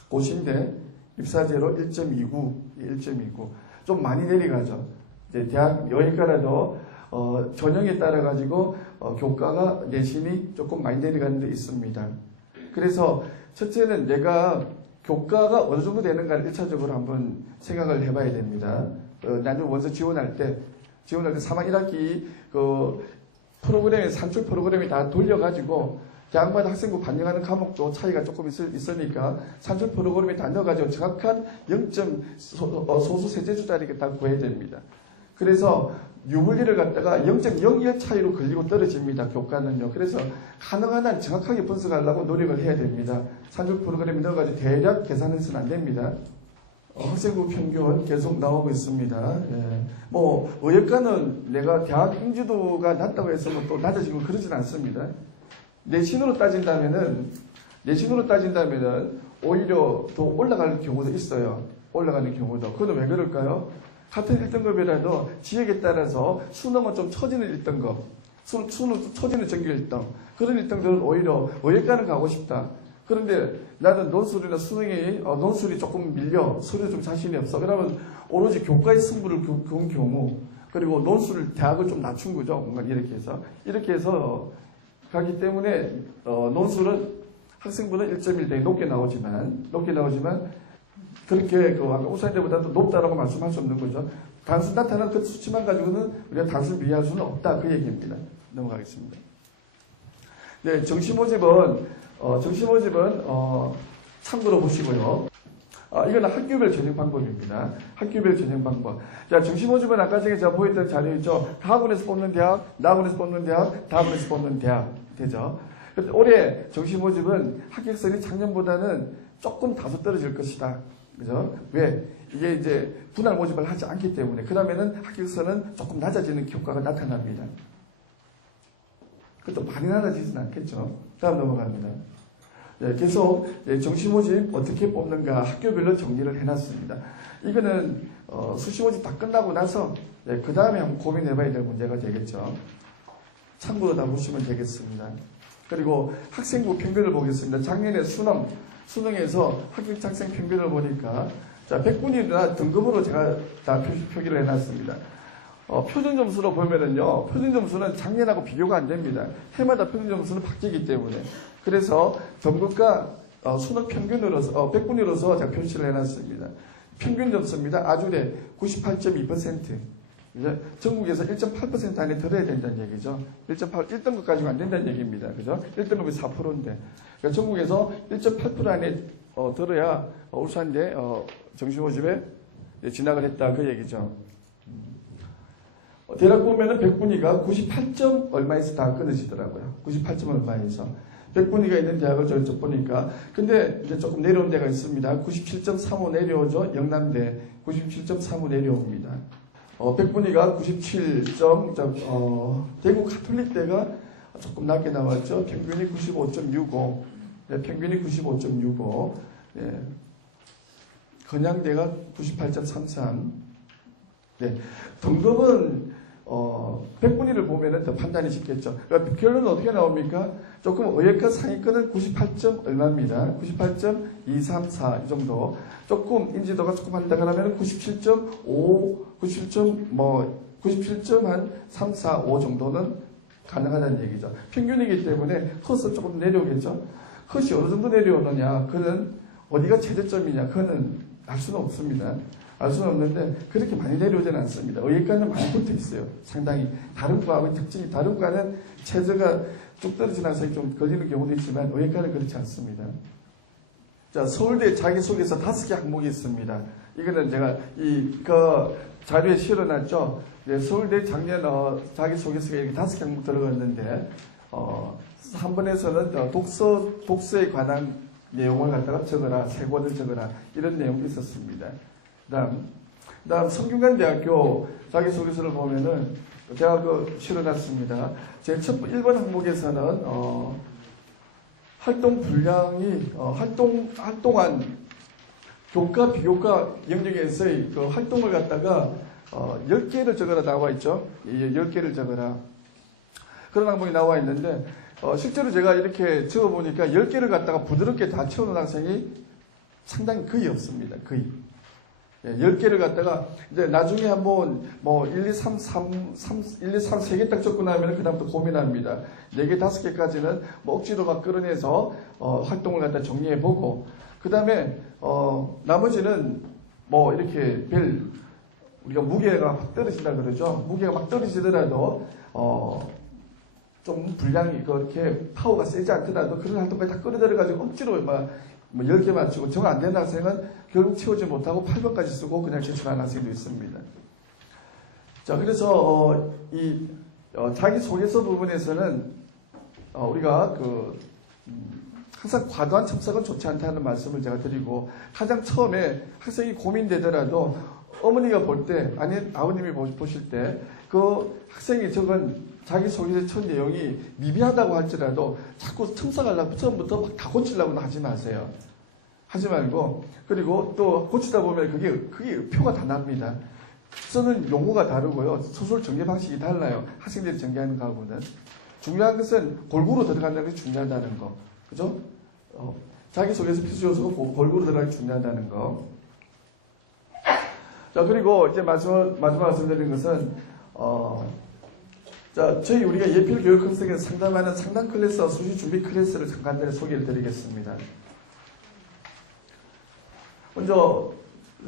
고신대 입사제로 1.29. 1.29. 좀 많이 내려가죠. 이제 대학 여기까지도 전형에 따라 가지고 교과가 내신이 조금 많이 내려가는 데 있습니다. 그래서 첫째는 내가 교과가 어느 정도 되는가를 1차적으로 한번 생각을 해봐야 됩니다. 나중에 원서 지원할 때 3학 1학기 프로그램에 산출 프로그램이 다 돌려가지고 대학마다 학생부 반영하는 과목도 차이가 조금 있으니까 산출 프로그램에 다 넣어가지고 정확한 0점 소수 세제주짜리를 다 구해야 됩니다. 그래서 유불리를 갖다가 0.01 차이로 걸리고 떨어집니다. 교과는요. 그래서 가능한 한 정확하게 분석하려고 노력을 해야 됩니다. 산출 프로그램에 넣어가지고 대략 계산해서는 안 됩니다. 학생부 평균 계속 나오고 있습니다. 의예과는 내가 대학 인지도가 낮다고 해서 또 낮아지고 그러진 않습니다. 내신으로 따진다면은 오히려 더 올라가는 경우도 있어요. 올라가는 경우도. 그건 왜 그럴까요? 같은 1등급이라도 지역에 따라서 수능은 좀 처지는 1등급, 수능 처지는 전교 1등. 그런 1등들은 오히려 의예과는 가고 싶다. 그런데 나는 논술이나 수능이 논술이 조금 밀려 서류 좀 자신이 없어. 그러면 오로지 교과의 승부를 건 경우 그리고 논술을 대학을 좀 낮춘 거죠. 뭔가 이렇게 해서 가기 때문에 논술은 학생부는 1.1 되게 높게 나오지만 그렇게 아까 우수한데보다도 높다라고 말씀할 수 없는 거죠. 단순 나타난 그 수치만 가지고는 우리가 단순 비교할 수는 없다 그 얘기입니다. 넘어가겠습니다. 네, 정시모집은 참고로 보시고요. 이건 학교별 전형 방법입니다. 학교별 전형 방법. 자, 정시모집은 아까 제가 보였던 자료 있죠. 다학원에서 뽑는 대학, 나학원에서 뽑는 대학, 다학원에서 뽑는 대학 되죠. 올해 정시모집은 합격선이 작년보다는 조금 다소 떨어질 것이다. 그죠? 왜? 이게 이제 분할 모집을 하지 않기 때문에. 그러면은 합격선은 조금 낮아지는 효과가 나타납니다. 그것도 많이 낮아지진 않겠죠. 다음 넘어갑니다. 네, 계속 정시모집 어떻게 뽑는가 학교별로 정리를 해놨습니다. 이거는 수시모집 다 끝나고 나서 그 다음에 한번 고민해봐야 될 문제가 되겠죠. 참고로 다 보시면 되겠습니다. 그리고 학생부 평균을 보겠습니다. 작년에 수능에서 합격 학생 평균을 보니까 자 100분이나 등급으로 제가 다 표기를 해놨습니다. 표준 점수로 보면은요, 표준 점수는 작년하고 비교가 안 됩니다. 해마다 표준 점수는 바뀌기 때문에. 그래서 전국과 수능 평균으로서, 100분위로서 제가 표시를 해놨습니다. 평균 점수입니다. 아주대 98.2%. 이제 전국에서 1.8% 안에 들어야 된다는 얘기죠. 1.8, 1등급까지는 안 된다는 얘기입니다. 그죠? 1등급이 4%인데. 그러니까 전국에서 1.8% 안에 들어야 울산대 정시모집에 진학을 했다. 그 얘기죠. 대략 보면은 100분위가 98점 얼마에서 다 끊어지더라고요. 98점 얼마에서. 100분위가 있는 대학을 저쪽 보니까. 근데 이제 조금 내려온 데가 있습니다. 97.35 내려오죠. 영남대 97.35 내려옵니다. 100분위가 97. 대구 가톨릭대가 조금 낮게 나왔죠. 평균이 95.65. 네, 평균이 95.65. 네. 건양대가 98.33. 네. 등급은 100분위를 보면은 더 판단이 쉽겠죠. 그러니까 결론은 어떻게 나옵니까? 조금 의예과 상위권은 98점 얼마입니다. 98.234 이 정도. 조금 인지도가 조금 한다 그러면 97.5, 97점 한 3, 4, 5 정도는 가능하다는 얘기죠. 평균이기 때문에 커서 조금 내려오겠죠. 컷이 어느 정도 내려오느냐, 그는 어디가 최저점이냐, 그는 알 수는 없습니다. 알 수는 없는데 그렇게 많이 내려오지는 않습니다. 의예과는 많이 붙어 있어요. 상당히 다른 과하고 특징이, 다른 과는 최저가 쭉 떨어지면서 좀 걸리는 경우도 있지만 의예과는 그렇지 않습니다. 자, 서울대 자기소개서 5개 항목이 있습니다. 이거는 제가 자료에 실어놨죠. 네, 서울대 작년 자기소개서가 이렇게 5개 항목 들어갔는데, 한 번에서는 독서에 관한 내용을 갖다가 적어라, 3권을 적어라, 이런 내용도 있었습니다. 다음 성균관대학교 자기소개서를 보면은 제가 실어놨습니다. 제 첫 1번 항목에서는 활동 분량이 활동한 교과 비교과 영역에서의 그 활동을 갖다가 10개를 적어라 나와 있죠. 10개를 적어라. 그런 항목이 나와 있는데 실제로 제가 이렇게 적어보니까 10개를 갖다가 부드럽게 다 채우는 학생이 상당히 거의 없습니다. 거의. 10개를 갖다가 이제 나중에 한번 1, 2, 3, 3개 딱 적고 나면 그다음부터 고민합니다. 4개, 5개까지는 억지로 막 끌어내서 활동을 갖다 정리해보고, 그 다음에 나머지는 이렇게 우리가 무게가 막 떨어진다 그러죠. 무게가 막 떨어지더라도 좀 분량이 그렇게 파워가 세지 않더라도 그런 활동까지 다 끌어들여가지고 억지로 10개 맞추고 정 안 되는 학생은 결국 채우지 못하고 8번까지 쓰고 그냥 제출하는 학생도 있습니다. 자, 그래서 자기소개서 부분에서는 우리가 항상 과도한 첨삭은 좋지 않다는 말씀을 제가 드리고, 가장 처음에 학생이 고민되더라도 어머니가 볼 때, 아니 아버님이 보실 때 그 학생이 적은 자기소개서 첫 내용이 미비하다고 할지라도 자꾸 첨삭하려고 처음부터 막 다 고치려고는 하지 마세요. 하지 말고, 그리고 또 고치다 보면 그게 표가 다 납니다. 쓰는 용어가 다르고요. 소설 전개 방식이 달라요. 학생들이 전개하는 거하고는. 중요한 것은 골고루 들어간다는 게 중요하다는 거. 그죠? 자기소개서 필수 요소가 골고루 들어가기 중요하다는 거. 자, 그리고 이제 마지막 말씀드리는 것은, 자, 우리가 예필 교육 컨셉에서 상담하는 상담 클래스와 수시 준비 클래스를 간단히 소개를 드리겠습니다. 먼저,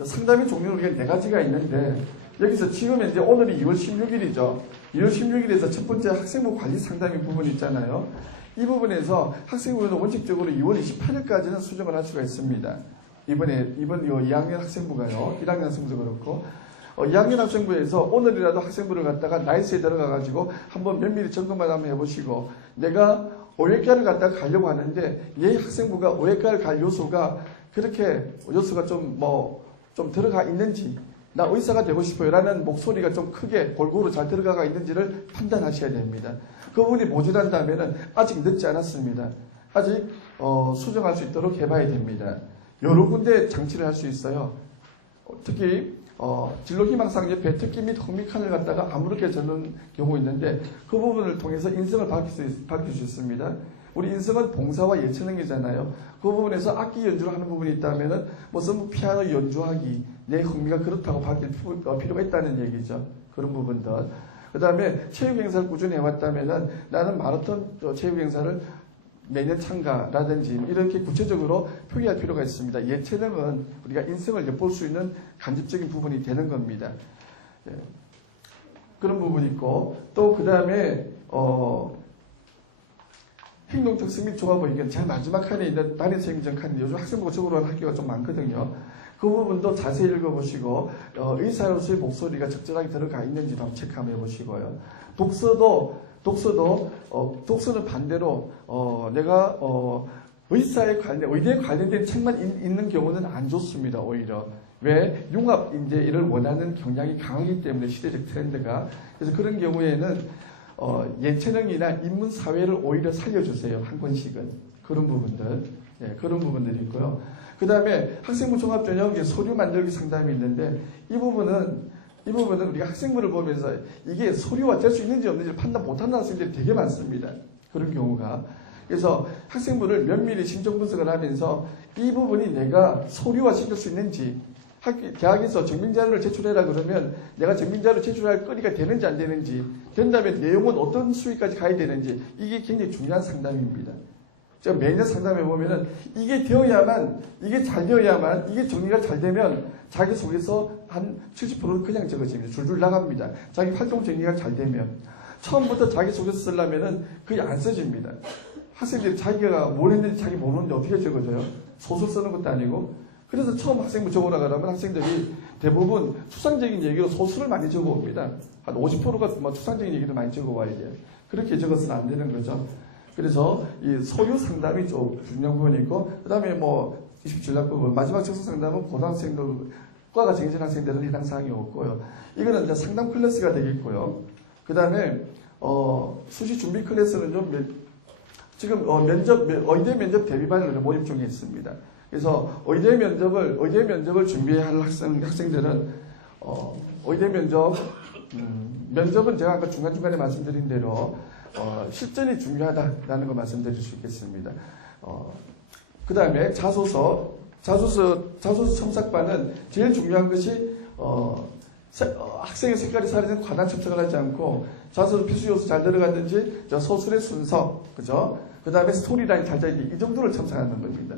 상담의 종류는 우리가 4가지가 있는데, 여기서 지금 이제 오늘이 2월 16일이죠. 2월 16일에서 첫 번째 학생부 관리 상담의 부분이 있잖아요. 이 부분에서 학생부는 원칙적으로 2월 28일까지는 수정을 할 수가 있습니다. 이번 2학년 학생부가요. 1학년 학생부도 그렇고, 2학년 학생부에서 오늘이라도 학생부를 갖다가 나이스에 들어가가지고 한번 면밀히 점검만 한번 해보시고, 내가 5회과를 갖다가 가려고 하는데, 얘 학생부가 5회과를 갈 요소가 좀 들어가 있는지, 나 의사가 되고 싶어요 라는 목소리가 좀 크게 골고루 잘 들어가 있는지를 판단하셔야 됩니다. 그 부분이 모자란다면 아직 늦지 않았습니다. 아직 수정할 수 있도록 해봐야 됩니다. 여러 군데 장치를 할 수 있어요. 특히 진로희망상 옆에 특기 및 흥미칸을 갖다가 아무렇게 적는 경우 있는데, 그 부분을 통해서 인성을 밝힐 수 있습니다. 우리 인성은 봉사와 예체능이잖아요. 그 부분에서 악기 연주를 하는 부분이 있다면은 무슨 피아노 연주하기, 내 흥미가 그렇다고 밝힐 필요가 있다는 얘기죠. 그런 부분들. 그 다음에 체육행사를 꾸준히 해왔다면은 나는 마라톤 체육행사를 매년 참가라든지 이렇게 구체적으로 표기할 필요가 있습니다. 예체능은 우리가 인성을 엿볼 수 있는 간접적인 부분이 되는 겁니다. 네. 그런 부분이 있고, 또 그 다음에 행동특성 및 조합의 의견, 제일 마지막 칸에 있는 단위적인 칸인데 요즘 학생부가 적으로 하는 학교가 좀 많거든요. 그 부분도 자세히 읽어보시고 의사로서의 목소리가 적절하게 들어가 있는지도 한번 체크 한번 해보시고요. 독서는 반대로 내가 의대에 관련된 책만 읽는 경우는 안 좋습니다. 오히려. 왜? 융합 인재를 원하는 경향이 강하기 때문에, 시대적 트렌드가. 그래서 그런 경우에는 예체능이나 인문사회를 오히려 살려주세요. 한 권씩은. 그런 부분들. 네, 그런 분들이 있고요. 그 다음에 학생부 종합전형 서류 만들기 상담이 있는데, 이 부분은 우리가 학생부를 보면서 이게 서류화 될 수 있는지 없는지 판단 못하는 학생들이 되게 많습니다. 그런 경우가. 그래서 학생부를 면밀히 심정 분석을 하면서 이 부분이 내가 서류화 시킬 수 있는지, 대학에서 증빙자료를 제출해라 그러면 내가 증빙자료를 제출할 거리가 되는지 안 되는지, 된다면 내용은 어떤 수위까지 가야 되는지, 이게 굉장히 중요한 상담입니다. 제가 매년 상담해 보면은 이게 되어야만, 이게 잘 되어야만, 이게 정리가 잘 되면 자기소개서 한 70%는 그냥 적어집니다. 줄줄 나갑니다. 자기 활동 정리가 잘 되면. 처음부터 자기소개서 쓰려면은 그게 안 써집니다. 학생들이 자기가 뭘 했는지 자기 모르는데 어떻게 적어줘요? 소설 쓰는 것도 아니고. 그래서 처음 학생부 적어라 그러면 학생들이 대부분 추상적인 얘기로 소설을 많이 적어옵니다. 한 50%가 뭐 추상적인 얘기를 많이 적어와야 돼요. 그렇게 적어서는 안 되는 거죠. 그래서 이 소유 상담이 좀 중요한 부분이 있고, 그 다음에 뭐 27학 부분, 마지막 적성 상담은 고등학생들, 과가 정해진 학생들은 해당 사항이 없고요. 이거는 이제 상담 클래스가 되겠고요. 그 다음에, 수시 준비 클래스는 좀, 지금, 의대 면접 대비반을 모집 중에 있습니다. 그래서 의대 면접을 준비할 학생들은, 의대 면접은 제가 아까 중간중간에 말씀드린 대로, 실전이 중요하다라는 거 말씀드릴 수 있겠습니다. 그 다음에 자소서 첨삭반은 제일 중요한 것이, 학생의 색깔이 사라진 과단 첨삭을 하지 않고, 자소서 필수 요소 잘 들어갔는지, 서술의 순서, 그죠? 그 다음에 스토리라인 잘 짜기, 이 정도를 첨삭하는 겁니다.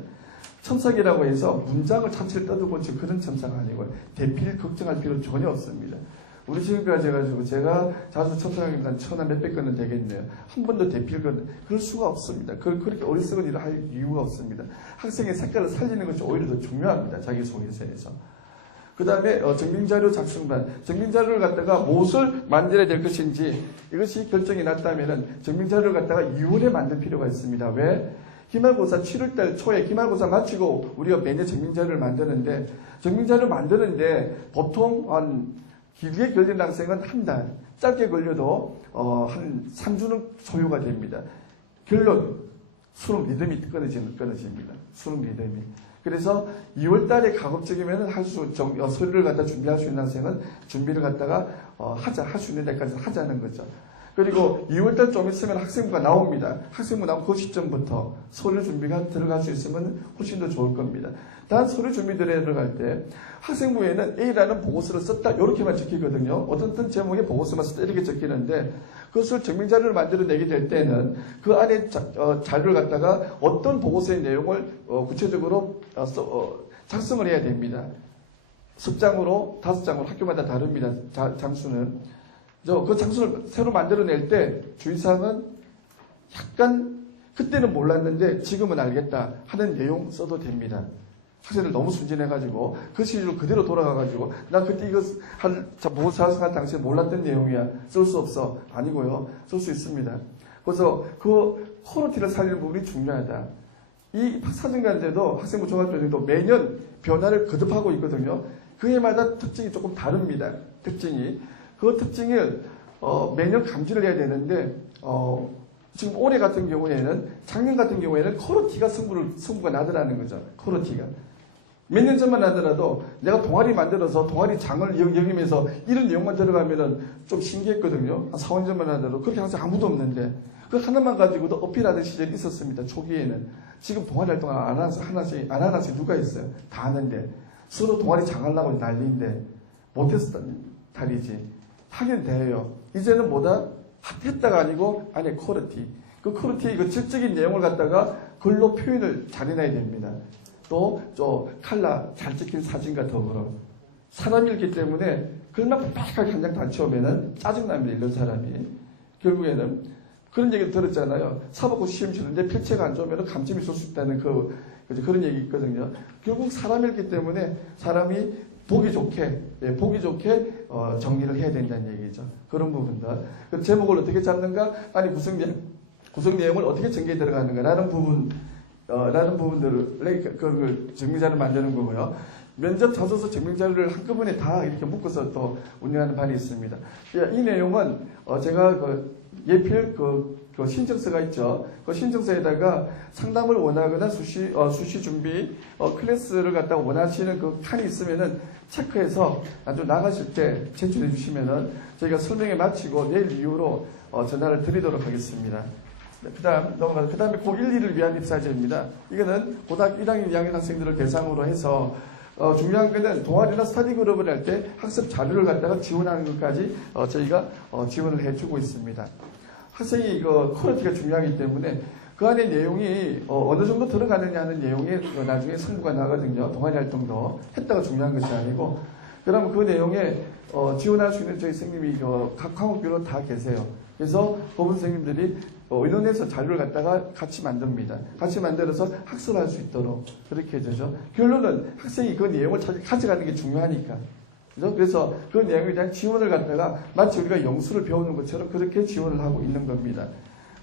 첨삭이라고 해서 문장을 자체를 떠들고치 그런 첨삭 아니고, 대필 걱정할 필요는 전혀 없습니다. 우리 지금까지 해가지고 제가 자소서 첨삭하기는 한 1000한 몇백 건은 되겠네요. 한 번도 대필건 그럴 수가 없습니다. 그렇게 어리석은 일을 할 이유가 없습니다. 학생의 색깔을 살리는 것이 오히려 더 중요합니다. 자기소개서에서. 그 다음에 증빙자료 작성반. 증빙자료를 갖다가 무엇을 만들어야 될 것인지 이것이 결정이 났다면은 증빙자료를 갖다가 2월에 만들 필요가 있습니다. 왜? 기말고사 7월달 초에 기말고사 마치고 우리가 매년 증빙자료를 만드는데 증빙자료를 만드는데 보통 한 길게 걸린 학생은 한 달, 짧게 걸려도 한 3주는 소요가 됩니다. 결론, 수능 리듬이 끊어집니다. 수능 리듬이. 그래서 2월 달에 가급적이면 서류를 갖다 준비할 수 있는 학생은 준비를 갖다가 할 수 있는 데까지 하자는 거죠. 그리고 2월 달 좀 있으면 학생부가 나옵니다. 학생부 나오면 그 시점부터 서류 준비가 들어갈 수 있으면 훨씬 더 좋을 겁니다. 단 서류 준비 들어갈 때 학생부에는 A라는 보고서를 썼다 이렇게만 적히거든요. 어떤 제목의 보고서만 썼다 이렇게 적히는데 그것을 증빙자료를 만들어내게 될 때는 그 안에 자료를 갖다가 어떤 보고서의 내용을 구체적으로 작성을 해야 됩니다. 10장으로 5장으로 학교마다 다릅니다. 장수는. 그 장소를 새로 만들어낼 때 주의사항은 약간 그때는 몰랐는데 지금은 알겠다 하는 내용 써도 됩니다. 학생들 너무 순진해가지고 그 시기로 그대로 돌아가가지고 나 그때 이거 보고서 작성할 당시에 몰랐던 내용이야. 쓸 수 없어. 아니고요. 쓸 수 있습니다. 그래서 그 퀄리티를 살리는 부분이 중요하다. 이 사정관제도 학생부 종합전형도 매년 변화를 거듭하고 있거든요. 그해마다 특징이 조금 다릅니다. 특징이. 그 특징을 매년 감지를 해야 되는데 지금 올해 같은 경우에는 작년 같은 경우에는 퀄리티가 승부가 나더라는 거죠. 퀄리티가. 몇 년 전만 하더라도 내가 동아리 만들어서 동아리 장을 역임해서 이런 내용만 들어가면은 좀 신기했거든요. 한 4, 5년 전만 하더라도 그렇게 항상 아무도 없는데 그 하나만 가지고도 어필하던 시절이 있었습니다. 초기에는. 지금 동아리 활동 안 하는 학생이 누가 있어요? 다 하는데 서로 동아리 장하려고 난리인데 못해서 다리지. 하긴 돼요. 이제는 뭐다? 했다가 아니고 안에 퀄리티. 그 퀄리티의 그 질적인 내용을 갖다가 글로 표현을 잘해놔야 됩니다. 또 칼라 잘 찍힌 사진과 더불어 사람이기 때문에 글만 빽빽하게 한 장 다 치우면은 짜증납니다. 이런 사람이. 결국에는 그런 얘기 들었잖아요. 사법고 시험 치는데 필체가 안 좋으면 감점이 쏠 수 있다는 그런 얘기 있거든요. 결국 사람이기 때문에 사람이 보기 좋게 정리를 해야 된다는 얘기죠. 그런 부분들. 그 제목을 어떻게 잡는가? 아니 구성 내용을 어떻게 전개해 들어가는가라는 부분들을 그 증빙자를 만드는 거고요. 면접 자소서 증빙자료를 한꺼번에 다 이렇게 묶어서 또 운영하는 반이 있습니다. 이 내용은 제가 예필 그 신청서가 있죠. 그 신청서에다가 상담을 원하거나 수시 준비 클래스를 갖다가 원하시는 그 칸이 있으면은 체크해서 나중에 나가실 때 제출해 주시면은 저희가 설명회 마치고 내일 이후로 전화를 드리도록 하겠습니다. 그 다음에 고1, 2를 위한 입사제입니다. 이거는 고등학교 1학년, 2학년 학생들을 대상으로 해서 중요한 것은 동아리나 스터디 그룹을 할 때 학습 자료를 갖다가 지원하는 것까지 저희가 지원을 해주고 있습니다. 학생이 퀄리티가 중요하기 때문에 그 안에 내용이 어느 정도 들어가느냐 하는 내용이 나중에 승부가 나거든요. 동아리 활동도 했다가 중요한 것이 아니고. 그럼 그 내용에 지원할 수 있는 저희 선생님이 각 과목별로 다 계세요. 그래서 법원 선생님들이 의논해서 자료를 갖다가 같이 만듭니다. 같이 만들어서 학습할 수 있도록 그렇게 해주죠. 결론은 학생이 그 내용을 가져가는 게 중요하니까. 그죠? 그래서 그 내용에 대한 지원을 갖다가 마치 우리가 영수를 배우는 것처럼 그렇게 지원을 하고 있는 겁니다.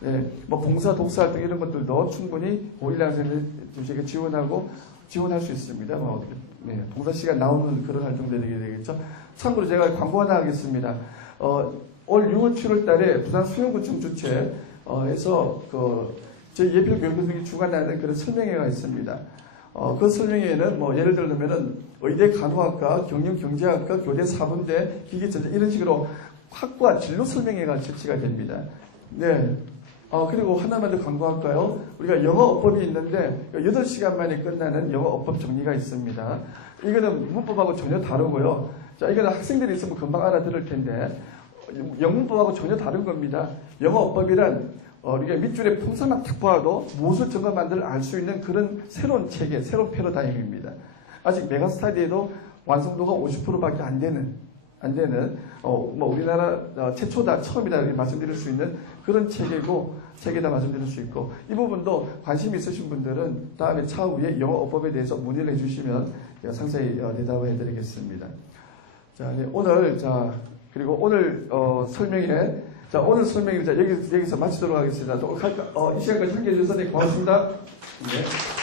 네, 뭐 봉사, 독사 활동 이런 것들도 충분히 고1 학생들에게 지원할 수 있습니다. 뭐 네, 봉사 시간 나오는 그런 활동들이 되겠죠. 참고로 제가 광고 하나 하겠습니다. 올 6월, 7월 달에 부산 수영구청 주최에서 저희 예필 교육선생님이 주관하는 그런 설명회가 있습니다. 그 설명회에는 뭐 예를 들면은 의대 간호학과, 경영경제학과, 교대 사범대, 기계전자 이런 식으로 학과 진로 설명회가 실시가 됩니다. 네. 그리고 하나만 더 광고할까요? 우리가 영어어법이 있는데 8시간 만에 끝나는 영어어법 정리가 있습니다. 이거는 문법하고 전혀 다르고요. 자, 이거는 학생들이 있으면 금방 알아들을 텐데 영문법하고 전혀 다른 겁니다. 영어어법이란 우리가 밑줄에 품사만 딱 봐도 무엇을 점검한지를 알 수 있는 그런 새로운 체계, 새로운 패러다임입니다. 아직 메가스터디에도 완성도가 50%밖에 안 되는 뭐 우리나라 최초다, 처음이다 이렇게 말씀드릴 수 있는 그런 체계다 말씀드릴 수 있고, 이 부분도 관심 있으신 분들은 다음에 차후에 영어어법에 대해서 문의를 해주시면 상세히 대답을 해드리겠습니다. 자, 네, 그리고 오늘 설명회, 오늘 설명회 여기서 마치도록 하겠습니다. 이 시간까지 함께 해주셔서 고맙습니다. 네.